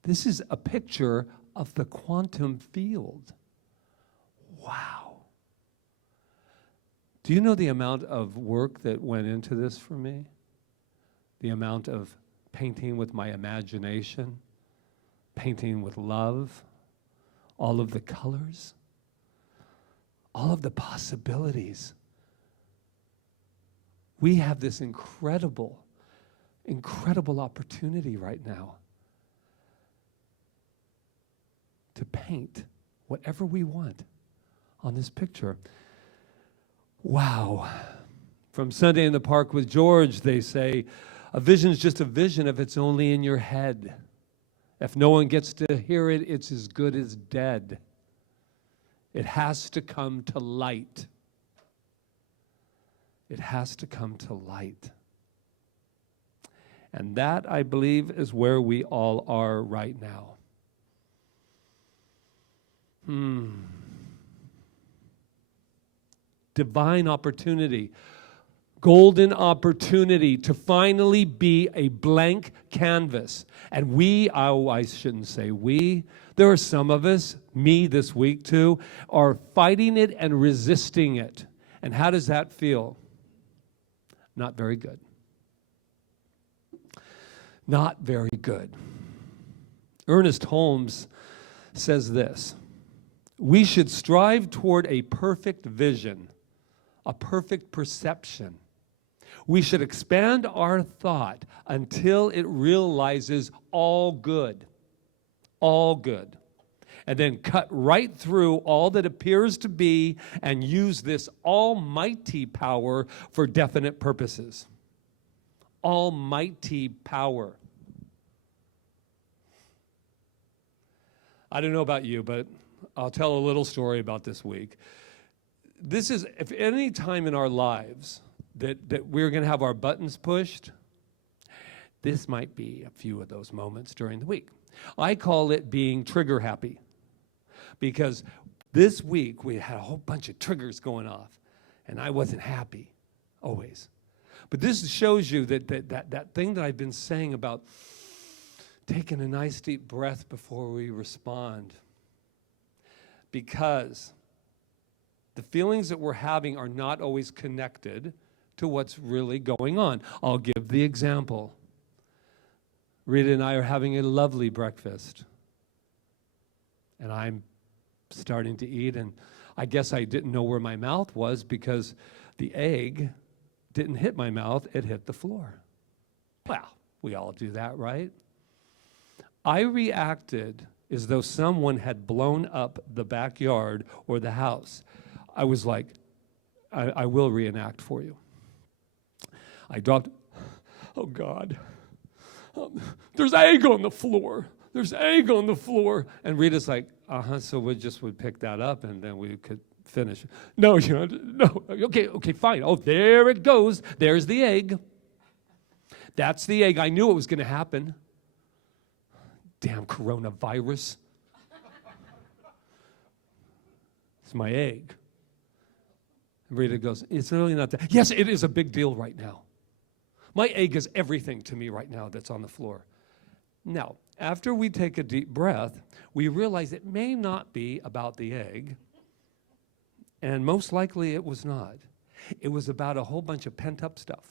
This is a picture of the quantum field. Wow. Do you know the amount of work that went into this for me? The amount of painting with my imagination, painting with love, all of the colors, all of the possibilities. We have this incredible, incredible opportunity right now to paint whatever we want on this picture. Wow. From Sunday in the Park with George, they say, a vision's just a vision if it's only in your head. If no one gets to hear it, it's as good as dead. It has to come to light. It has to come to light. And that, I believe, is where we all are right now. Divine opportunity, golden opportunity to finally be a blank canvas. And we, I shouldn't say we, there are some of us, me this week too, are fighting it and resisting it. And how does that feel? Not very good. Not very good. Ernest Holmes says this: we should strive toward a perfect vision, a perfect perception. We should expand our thought until it realizes all good, and then cut right through all that appears to be and use this almighty power for definite purposes. Almighty power. I don't know about you, but I'll tell a little story about this week. This is, if any time in our lives that we're going to have our buttons pushed, this might be a few of those moments during the week. I call it being trigger happy, because this week we had a whole bunch of triggers going off, and I wasn't happy, always. But this shows you that thing that I've been saying about taking a nice deep breath before we respond, because the feelings that we're having are not always connected to what's really going on. I'll give the example. Rita and I are having a lovely breakfast, and I'm starting to eat, and I guess I didn't know where my mouth was because the egg didn't hit my mouth, it hit the floor. Well, we all do that, right? I reacted as though someone had blown up the backyard or the house. I was like, I will reenact for you. I dropped, oh God, there's egg on the floor. There's egg on the floor. And Rita's like, so we just would pick that up and then we could finish. No, no, okay, fine. Oh, there it goes. There's the egg. That's the egg. I knew it was going to happen. Damn coronavirus. It's my egg. And Rita goes, it's really not that. Yes, it is a big deal right now. My egg is everything to me right now that's on the floor. Now, after we take a deep breath, we realize it may not be about the egg, and most likely it was not. It was about a whole bunch of pent-up stuff.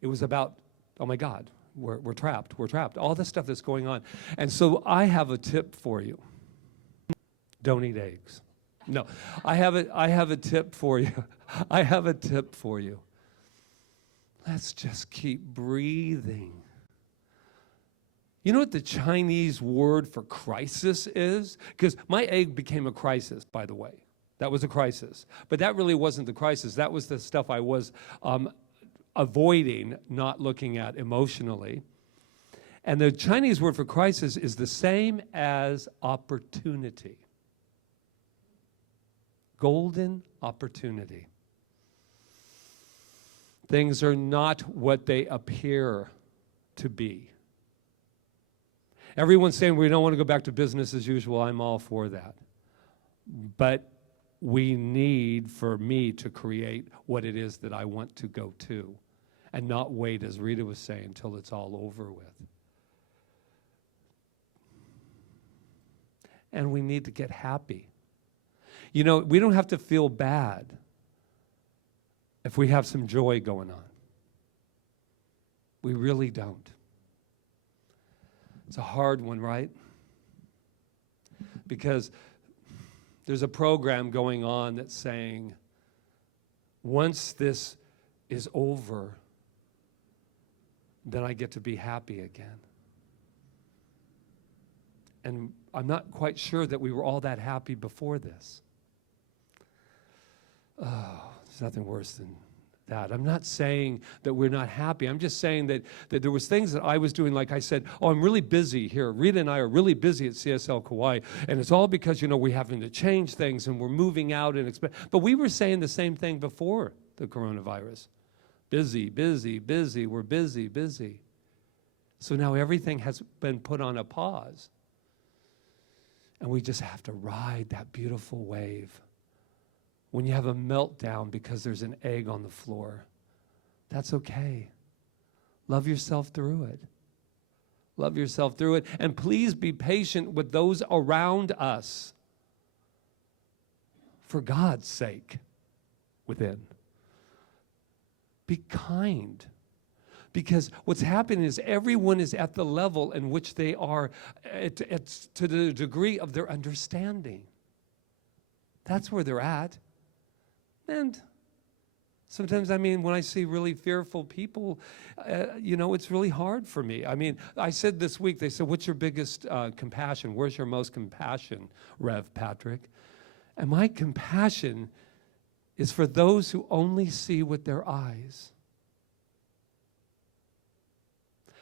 It was about, oh my God, we're trapped, all this stuff that's going on. And so I have a tip for you. Don't eat eggs. No, I have a tip for you. I have a tip for you. Let's just keep breathing. You know what the Chinese word for crisis is? Because my egg became a crisis, by the way. That was a crisis. But that really wasn't the crisis. That was the stuff I was avoiding, not looking at emotionally. And the Chinese word for crisis is the same as opportunity. Golden opportunity. Things are not what they appear to be. Everyone's saying we don't want to go back to business as usual. I'm all for that. But we need for me to create what it is that I want to go to and not wait, as Rita was saying, until it's all over with. And we need to get happy. You know, we don't have to feel bad if we have some joy going on. We really don't. It's a hard one, right? Because there's a program going on that's saying, once this is over, then I get to be happy again. And I'm not quite sure that we were all that happy before this. Oh, there's nothing worse than that. I'm not saying that we're not happy. I'm just saying that there was things that I was doing, like I said, I'm really busy here. Rita and I are really busy at CSL Kauai, and it's all because, we're having to change things and we're moving out and but we were saying the same thing before the coronavirus. Busy, busy, busy. We're busy, busy. So now everything has been put on a pause. And we just have to ride that beautiful wave. When you have a meltdown because there's an egg on the floor, that's okay. Love yourself through it. Love yourself through it. And please be patient with those around us. For God's sake, within. Be kind. Because what's happening is everyone is at the level in which they are to the degree of their understanding. That's where they're at. And sometimes, when I see really fearful people, it's really hard for me. I said this week, they said, what's your biggest compassion? Where's your most compassion, Rev Patrick? And my compassion is for those who only see with their eyes.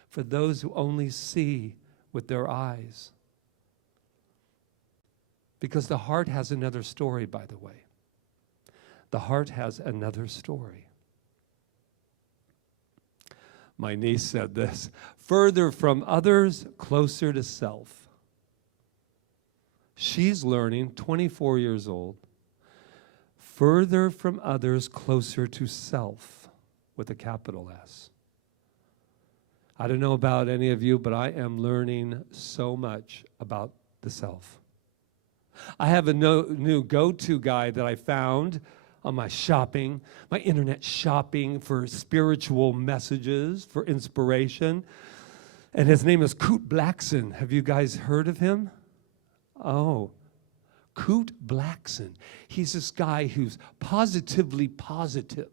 For those who only see with their eyes. Because the heart has another story, by the way. The heart has another story. My niece said this, further from others, closer to self. She's learning, 24 years old, further from others, closer to self, with a capital S. I don't know about any of you, but I am learning so much about the self. I have a new go-to guy that I found on my internet shopping for spiritual messages, for inspiration. And his name is Coot Blackson. Have you guys heard of him? Oh, Coot Blackson. He's this guy who's positively positive.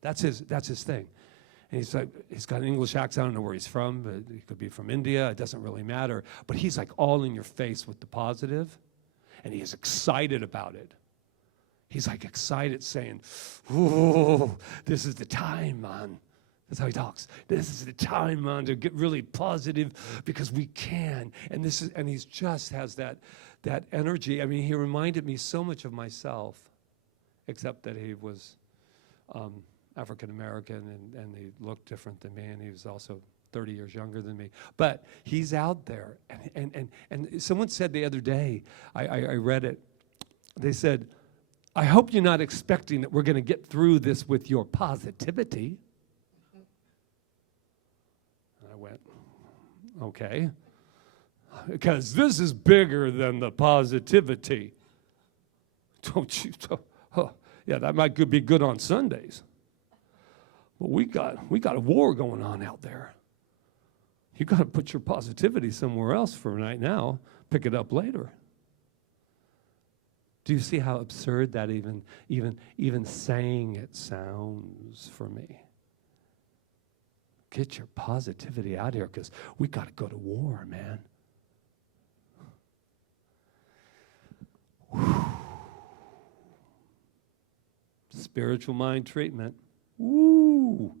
That's his thing. And he's got an English accent. I don't know where he's from, but he could be from India. It doesn't really matter. But he's like all in your face with the positive, and he is excited about it. He's like excited, saying, "Ooh, this is the time, man." That's how he talks. This is the time, man, to get really positive because we can. And he just has that energy. He reminded me so much of myself, except that he was African American and he looked different than me, and he was also 30 years younger than me. But he's out there. And someone said the other day, I read it, they said, I hope you're not expecting that we're going to get through this with your positivity. And I went, okay. Because this is bigger than the positivity. Don't you? Yeah, that might be good on Sundays. But we got a war going on out there. You got to put your positivity somewhere else for right now. Pick it up later. Do you see how absurd that even saying it sounds for me? Get your positivity out here because we got to go to war, man. Whew. Spiritual mind treatment. Woo!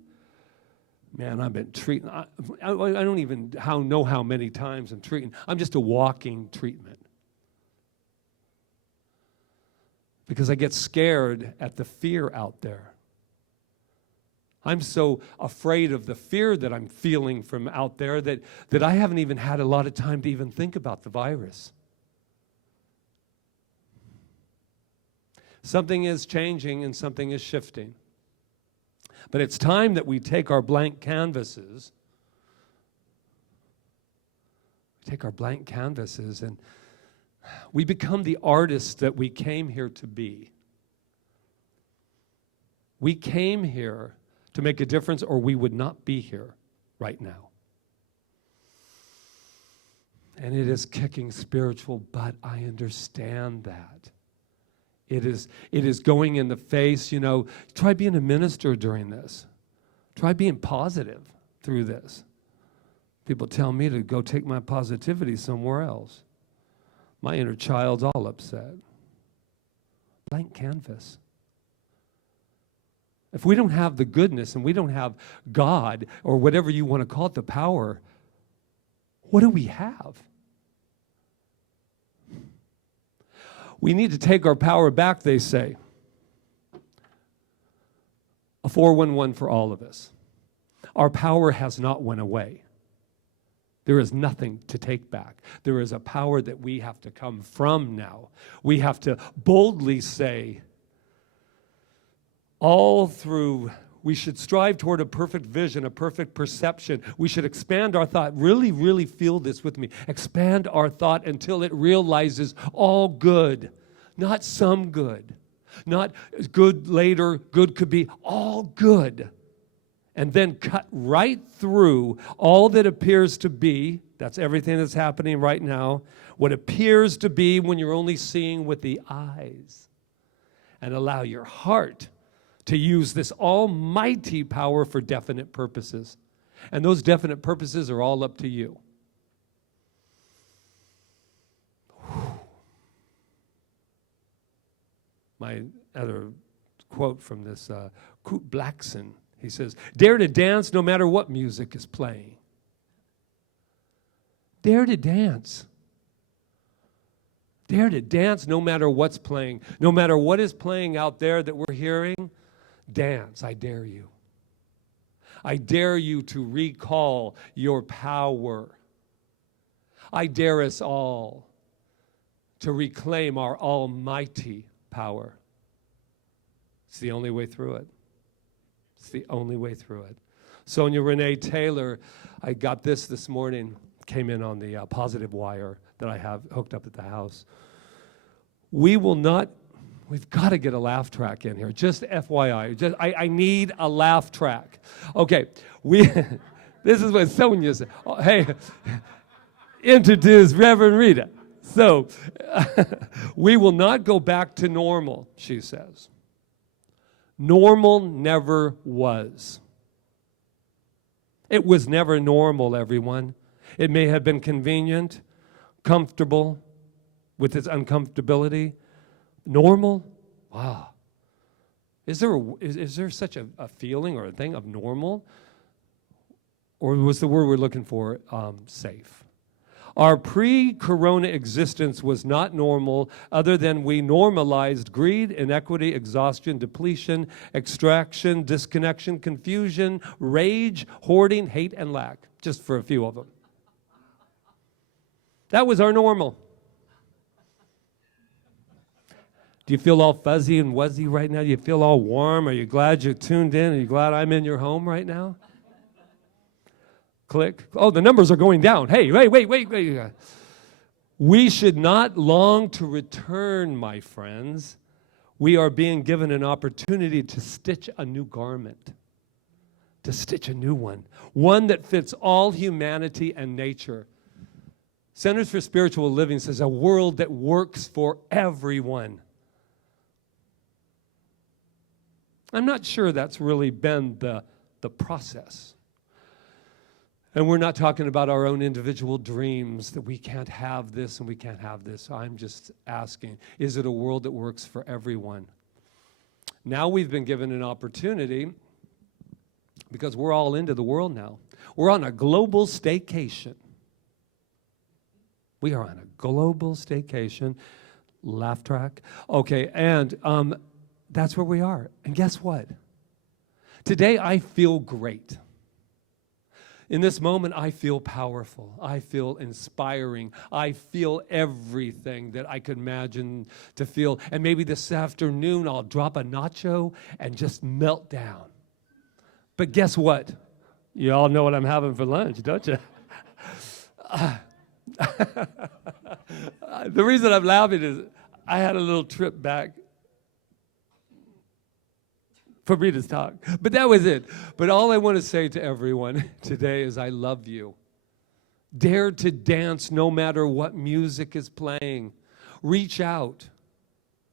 Man, I've been treating, I don't even know how many times I'm treating. I'm just a walking treatment. Because I get scared at the fear out there. I'm so afraid of the fear that I'm feeling from out there that I haven't even had a lot of time to even think about the virus. Something is changing and something is shifting. But it's time that we take our blank canvases, and we become the artists that we came here to be. We came here to make a difference, or we would not be here right now. And it is kicking spiritual butt. I understand that. It is going in the face, try being a minister during this. Try being positive through this. People tell me to go take my positivity somewhere else. My inner child's all upset. Blank canvas. If we don't have the goodness and we don't have God, or whatever you want to call it, the power, what do we have? We need to take our power back, they say. A 411 for all of us. Our power has not went away. There is nothing to take back. There is a power that we have to come from now. We have to boldly say, all through, we should strive toward a perfect vision, a perfect perception. We should expand our thought. Really, really feel this with me. Expand our thought until it realizes all good, not some good. Not good later, good could be, all good. And then cut right through all that appears to be, that's everything that's happening right now, what appears to be when you're only seeing with the eyes. And allow your heart to use this almighty power for definite purposes. And those definite purposes are all up to you. My other quote from this, Kurt Blackson, he says, dare to dance no matter what music is playing. Dare to dance. Dare to dance no matter what's playing. No matter what is playing out there that we're hearing, dance, I dare you. I dare you to recall your power. I dare us all to reclaim our almighty power. It's the only way through it. It's the only way through it. Sonia Renee Taylor, I got this morning, came in on the positive wire that I have hooked up at the house. We've got to get a laugh track in here. Just FYI, I need a laugh track. Okay, this is what Sonia said. Oh, hey, introduce Reverend Rita. So, we will not go back to normal, she says. Normal never was. It was never normal, everyone. It may have been convenient, comfortable, with its uncomfortability. Normal? Wow. Is there such a feeling or a thing of normal? Or was the word we're looking for safe? Our pre-corona existence was not normal other than we normalized greed, inequity, exhaustion, depletion, extraction, disconnection, confusion, rage, hoarding, hate, and lack, just for a few of them. That was our normal. Do you feel all fuzzy and wuzzy right now? Do you feel all warm? Are you glad you tuned in? Are you glad I'm in your home right now? Click. Oh, the numbers are going down. Hey, wait. We should not long to return, my friends. We are being given an opportunity to stitch a new garment, to stitch a new one that fits all humanity and nature. Centers for Spiritual Living says a world that works for everyone. I'm not sure that's really been the process. And we're not talking about our own individual dreams that we can't have this and we can't have this. I'm just asking, is it a world that works for everyone? Now we've been given an opportunity because we're all into the world now. We're on a global staycation. We are on a global staycation. Laugh track. Okay, and that's where we are. And guess what? Today I feel great. In this moment, I feel powerful. I feel inspiring. I feel everything that I could imagine to feel. And maybe this afternoon, I'll drop a nacho and just melt down. But guess what? You all know what I'm having for lunch, don't you? The reason I'm laughing is I had a little trip back from Rita's talk. But that was it. But all I want to say to everyone today is I love you. Dare to dance no matter what music is playing. Reach out.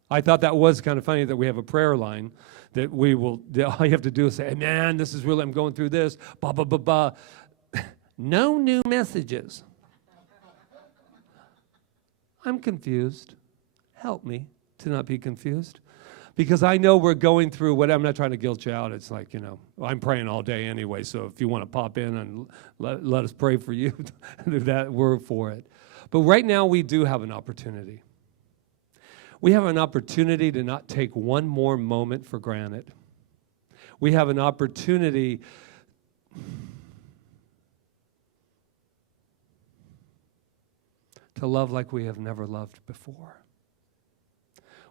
I thought that was kind of funny that we have a prayer line that all you have to do is say, hey, man, this is really, I'm going through this, blah, blah, blah, blah. No new messages. I'm confused. Help me to not be confused. Because I know we're going through what, I'm not trying to guilt you out. It's like, I'm praying all day anyway, so if you want to pop in and let us pray for you, that we're for it. But right now we do have an opportunity. We have an opportunity to not take one more moment for granted. We have an opportunity to love like we have never loved before.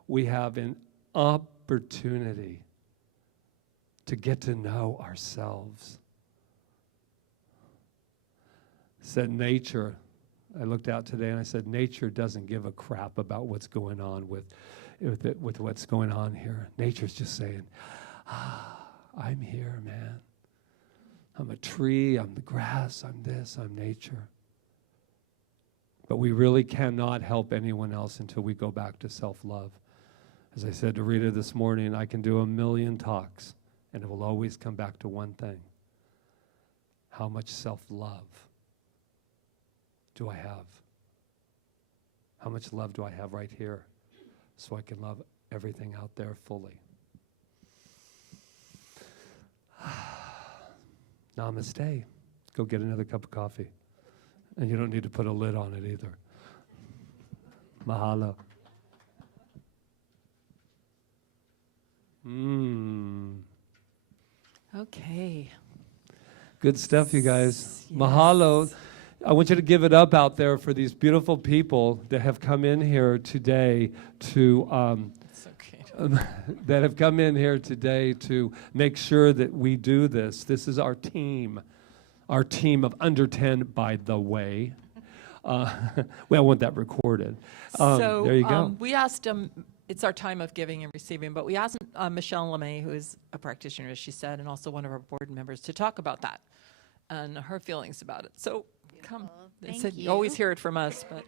We have an opportunity to get to know ourselves. Said nature, I looked out today and I said nature doesn't give a crap about what's going on with with what's going on here. Nature's just saying, I'm here, man. I'm a tree, I'm the grass, I'm this, I'm nature. But we really cannot help anyone else until we go back to self-love. As I said to Rita this morning, I can do a million talks, and it will always come back to one thing. How much self-love do I have? How much love do I have right here so I can love everything out there fully? Namaste. Go get another cup of coffee. And you don't need to put a lid on it either. Mahalo. Okay. Good stuff, you guys. Yes. Mahalo. I want you to give it up out there for these beautiful people that have come in here today to It's okay. that have come in here today to make sure that we do this. This is our team of under 10, by the way. We want that recorded. So there you go. we asked it's our time of giving and receiving, but we asked Michelle LeMay, who is a practitioner, as she said, and also one of our board members, to talk about that and her feelings about it. So come. They said you always hear it from us, but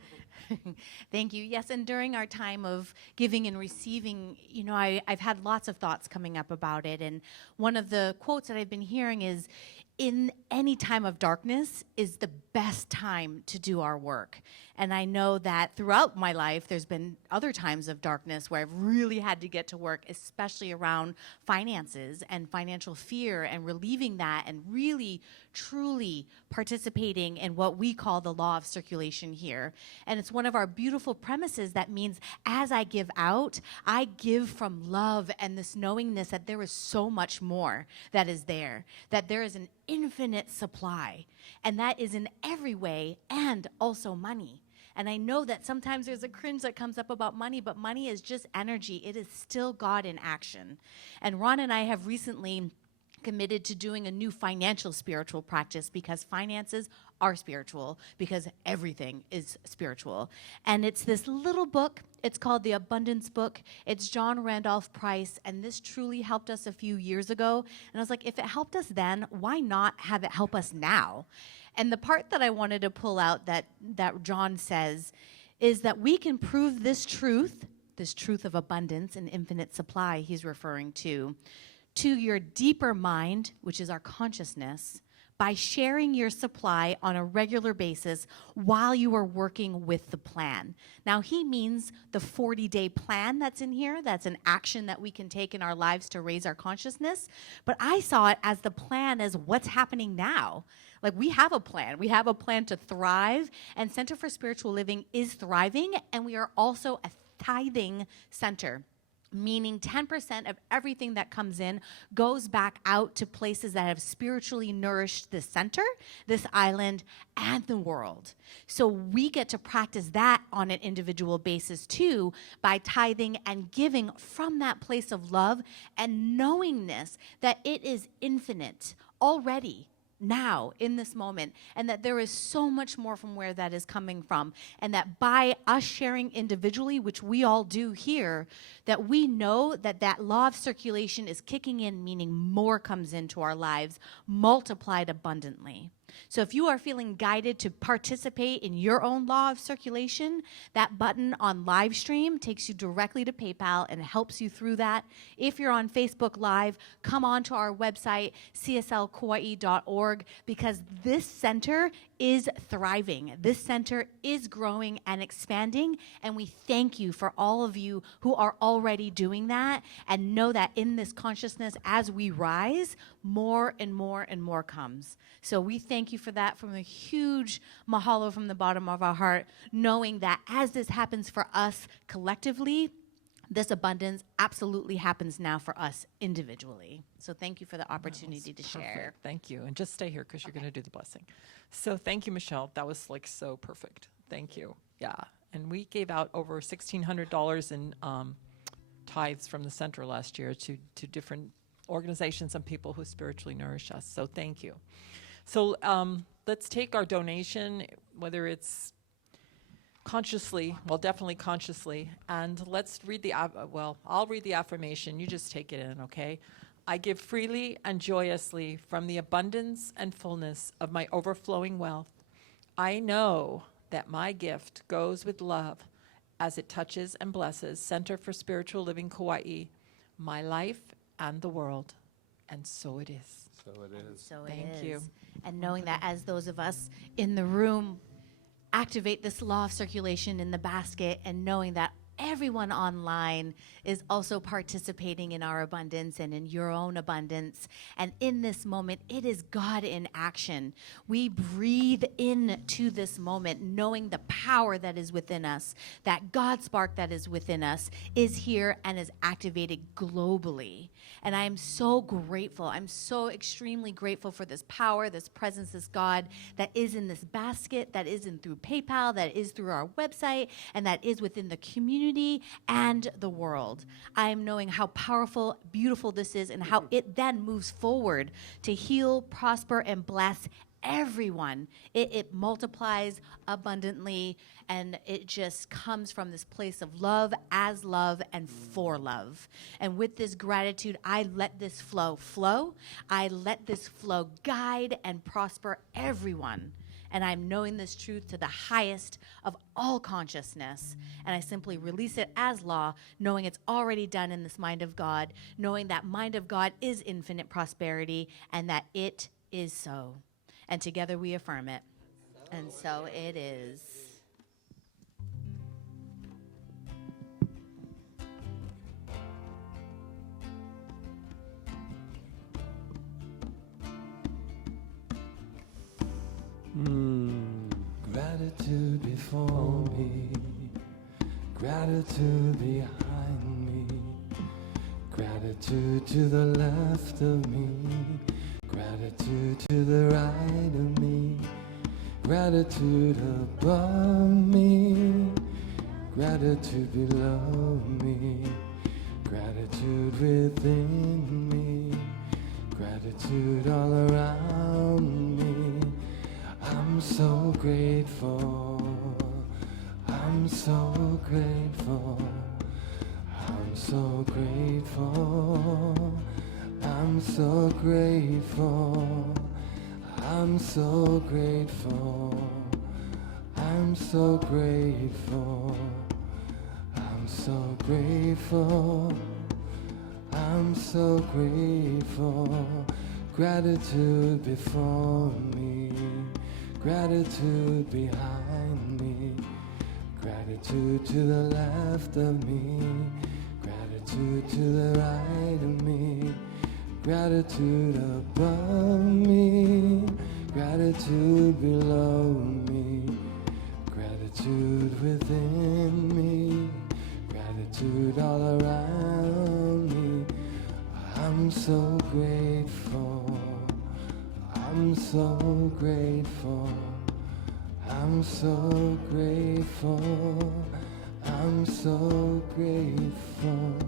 Thank you. Yes, and during our time of giving and receiving, you know, I've had lots of thoughts coming up about it, and one of the quotes that I've been hearing is, in any time of darkness is the best time to do our work. And I know that throughout my life, there's been other times of darkness where I've really had to get to work, especially around finances and financial fear, and relieving that and really, truly participating in what we call the law of circulation here. And it's one of our beautiful premises that means as I give out, I give from love and this knowingness that there is so much more that is there, that there is an infinite supply, and that is in every way, and also money. And I know that sometimes there's a cringe that comes up about money, but money is just energy. It is still God in action. And Ron and I have recently committed to doing a new financial spiritual practice, because finances are spiritual, because everything is spiritual. And it's this little book. It's called The Abundance Book. It's John Randolph Price, and this truly helped us a few years ago. And I was like, if it helped us then, why not have it help us now? And the part that I wanted to pull out that John says is that we can prove this truth of abundance and infinite supply he's referring to your deeper mind, which is our consciousness, by sharing your supply on a regular basis while you are working with the plan. Now, he means the 40-day plan that's in here. That's an action that we can take in our lives to raise our consciousness. But I saw it as the plan as what's happening now. Like, we have a plan. We have a plan to thrive, and Center for Spiritual Living is thriving, and we are also a tithing center, meaning 10% of everything that comes in goes back out to places that have spiritually nourished this center, this island, and the world. So we get to practice that on an individual basis too, by tithing and giving from that place of love and knowingness that it is infinite already, now, in this moment, and that there is so much more from where that is coming from, and that by us sharing individually, which we all do here, that we know that that law of circulation is kicking in, meaning more comes into our lives, multiplied abundantly. So if you are feeling guided to participate in your own law of circulation, that button on live stream takes you directly to PayPal and helps you through that. If you're on Facebook Live, come on to our website, cslkauai.org, because this center is thriving. This center is growing and expanding, and we thank you for all of you who are already doing that, and know that in this consciousness, as we rise, more and more and more comes. So we thank you for that from a huge mahalo from the bottom of our heart, knowing that as this happens for us collectively, this abundance absolutely happens now for us individually. So thank you for the opportunity to share. Thank you. And just stay here because you're going to do the blessing. So thank you, Michelle. That was like so perfect. Thank you. Yeah. And we gave out over $1,600 in tithes from the center last year to different organizations and people who spiritually nourish us. So thank you. So let's take our donation, whether it's consciously, well, definitely consciously. And let's read I'll read the affirmation. You just take it in, okay? I give freely and joyously from the abundance and fullness of my overflowing wealth. I know that my gift goes with love as it touches and blesses Center for Spiritual Living Kauai, my life and the world. And so it is. So it is. So Thank it you. is. And knowing that as those of us in the room activate this law of circulation in the basket, and knowing that everyone online is also participating in our abundance and in your own abundance. And in this moment, it is God in action. We breathe into this moment, knowing the power that is within us, that God spark that is within us is here and is activated globally. And I am so grateful. I'm so extremely grateful for this power, this presence, this God that is in this basket, that is in through PayPal, that is through our website, and that is within the community and the world. I am knowing how powerful, beautiful this is, and how it then moves forward to heal, prosper, and bless everyone. It multiplies abundantly, and it just comes from this place of love, as love, and for love. And with this gratitude, I let this flow. I let this flow guide and prosper everyone. And I'm knowing this truth to the highest of all consciousness. And I simply release it as law, knowing it's already done in this mind of God, knowing that mind of God is infinite prosperity, and that it is so. And together we affirm it. And so it is. Gratitude before me, gratitude behind me, gratitude to the left of me, gratitude to the right of me, gratitude above me, gratitude below me, gratitude within me, gratitude all around me. I'm so grateful, I'm so grateful, I'm so grateful, I'm so grateful, I'm so grateful, I'm so grateful, I'm so grateful, I'm so grateful. Gratitude before me, gratitude behind me, gratitude to the left of me, gratitude to the right of me, gratitude above me, gratitude below me, gratitude within me, gratitude all around me. I'm so grateful, I'm so grateful, I'm so grateful, I'm so grateful,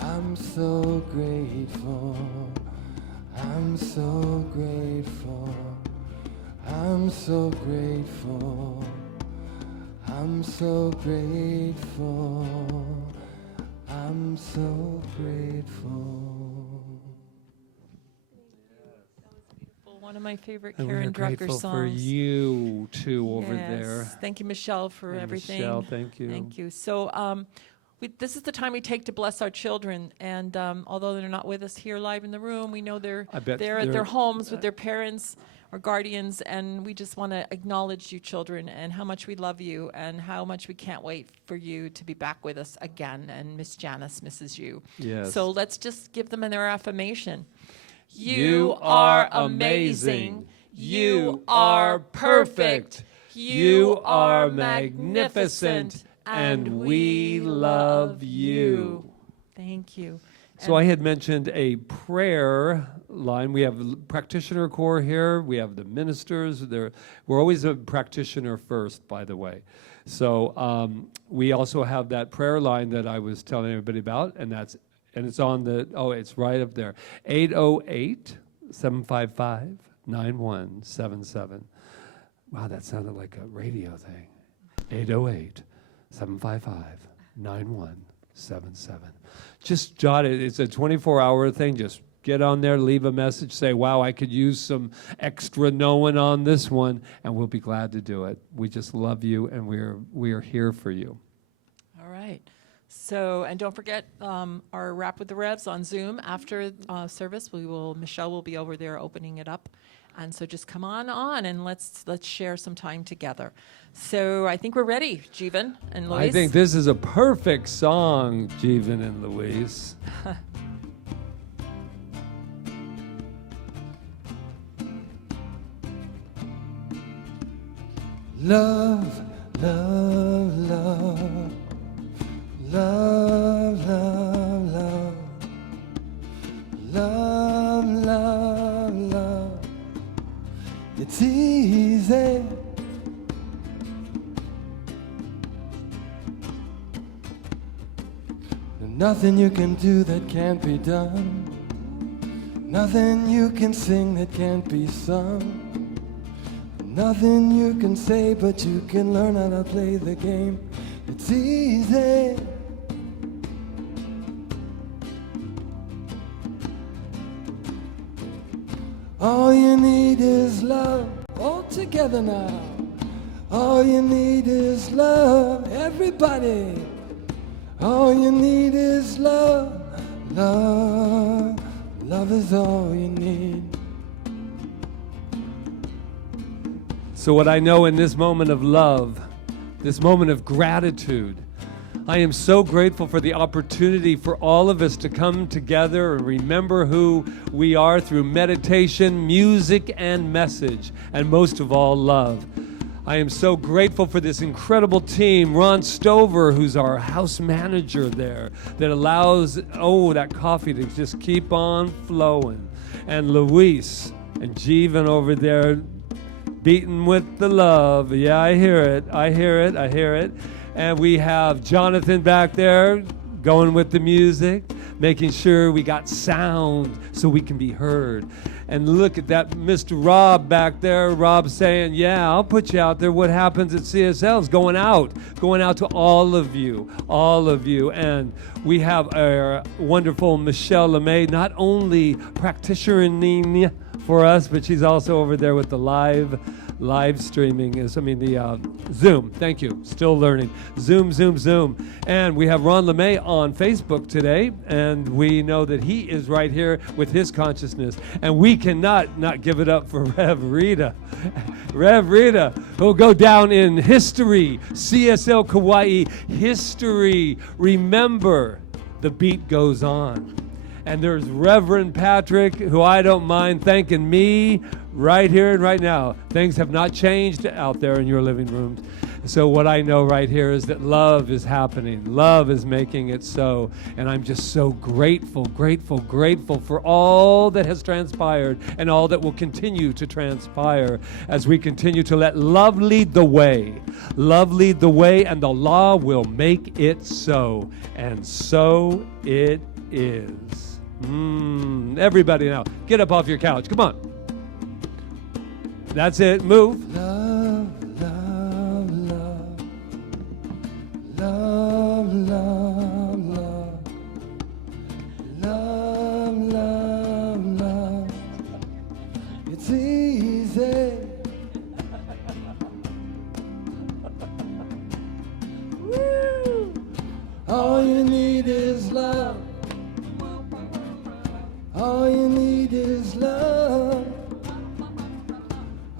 I'm so grateful, I'm so grateful, I'm so grateful, I'm so grateful, I'm so grateful. One of my favorite And Karen we're Drucker grateful songs. for you too over Yes. there. Thank you, Michelle, for And everything. Michelle, thank you. Thank you. So this is the time we take to bless our children. And although they're not with us here live in the room, we know they're I bet there at they're- their homes with their parents or guardians. And we just want to acknowledge you children and how much we love you and how much we can't wait for you to be back with us again. And Miss Janice misses you. Yes. So let's just give them their affirmation. You are amazing. You are perfect. You are magnificent. And we love you. Thank you. So I had mentioned a prayer line. We have practitioner corps here. We have the ministers. We're always a practitioner first, by the way. So we also have that prayer line that I was telling everybody about, and it's on it's right up there. 808-755-9177. Wow, that sounded like a radio thing. 808-755-9177. Just jot it. It's a 24-hour thing. Just get on there, leave a message, say, wow, I could use some extra knowing on this one, and we'll be glad to do it. We just love you, and we're here for you. All right. So, and don't forget our Rap with the Revs on Zoom after service. Michelle will be over there opening it up. And so just come on and let's share some time together. So I think we're ready, Jeevan and Luis. I think this is a perfect song, Jeevan and Luis. Love, love, love, love, love, love, love, love, love. It's easy. There's nothing you can do that can't be done. Nothing you can sing that can't be sung. Nothing you can say, but you can learn how to play the game. It's easy. All you need is love, all together now. All you need is love, everybody. All you need is love, love. Love is all you need. So what I know in this moment of love, this moment of gratitude, I am so grateful for the opportunity for all of us to come together and remember who we are through meditation, music, and message, and most of all, love. I am so grateful for this incredible team, Ron Stover, who's our house manager there, that allows, that coffee to just keep on flowing, and Luis and Jeevan over there, beaten with the love. Yeah, I hear it. I hear it. I hear it. And we have Jonathan back there going with the music, making sure we got sound so we can be heard. And look at that Mr. Rob back there. Rob saying, yeah, I'll put you out there. What happens at CSL is going out to all of you. And we have our wonderful Michelle LeMay, not only practitioning for us, but she's also over there with the live streaming, Zoom. Thank you. Still learning. Zoom. And we have Ron LeMay on Facebook today, and we know that he is right here with his consciousness. And we cannot not give it up for Rev Rita. Rev Rita, who'll go down in history. CSL Kauai history. Remember, the beat goes on. And there's Reverend Patrick, who I don't mind thanking me right here and right now. Things have not changed out there in your living rooms. So what I know right here is that love is happening. Love is making it so. And I'm just so grateful for all that has transpired and all that will continue to transpire as we continue to let love lead the way. Love lead the way, and the law will make it so. And so it is. Everybody now, get up off your couch. Come on. That's it. Move. Love, love, love. Love, love, love. Love, love, love. It's easy. Woo! All you need is love. All you need is love.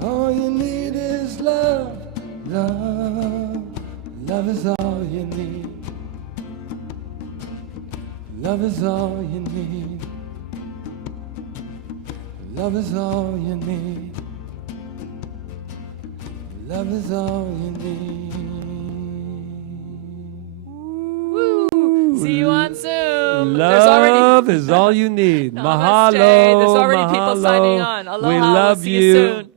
All you need is love. Love. Love is all you need. Love is all you need. Love is all you need. Love is all you need. See you on Zoom. Love is all you need. Namaste. Mahalo. There's already people mahalo. signing on. Aloha. We love See you. you soon.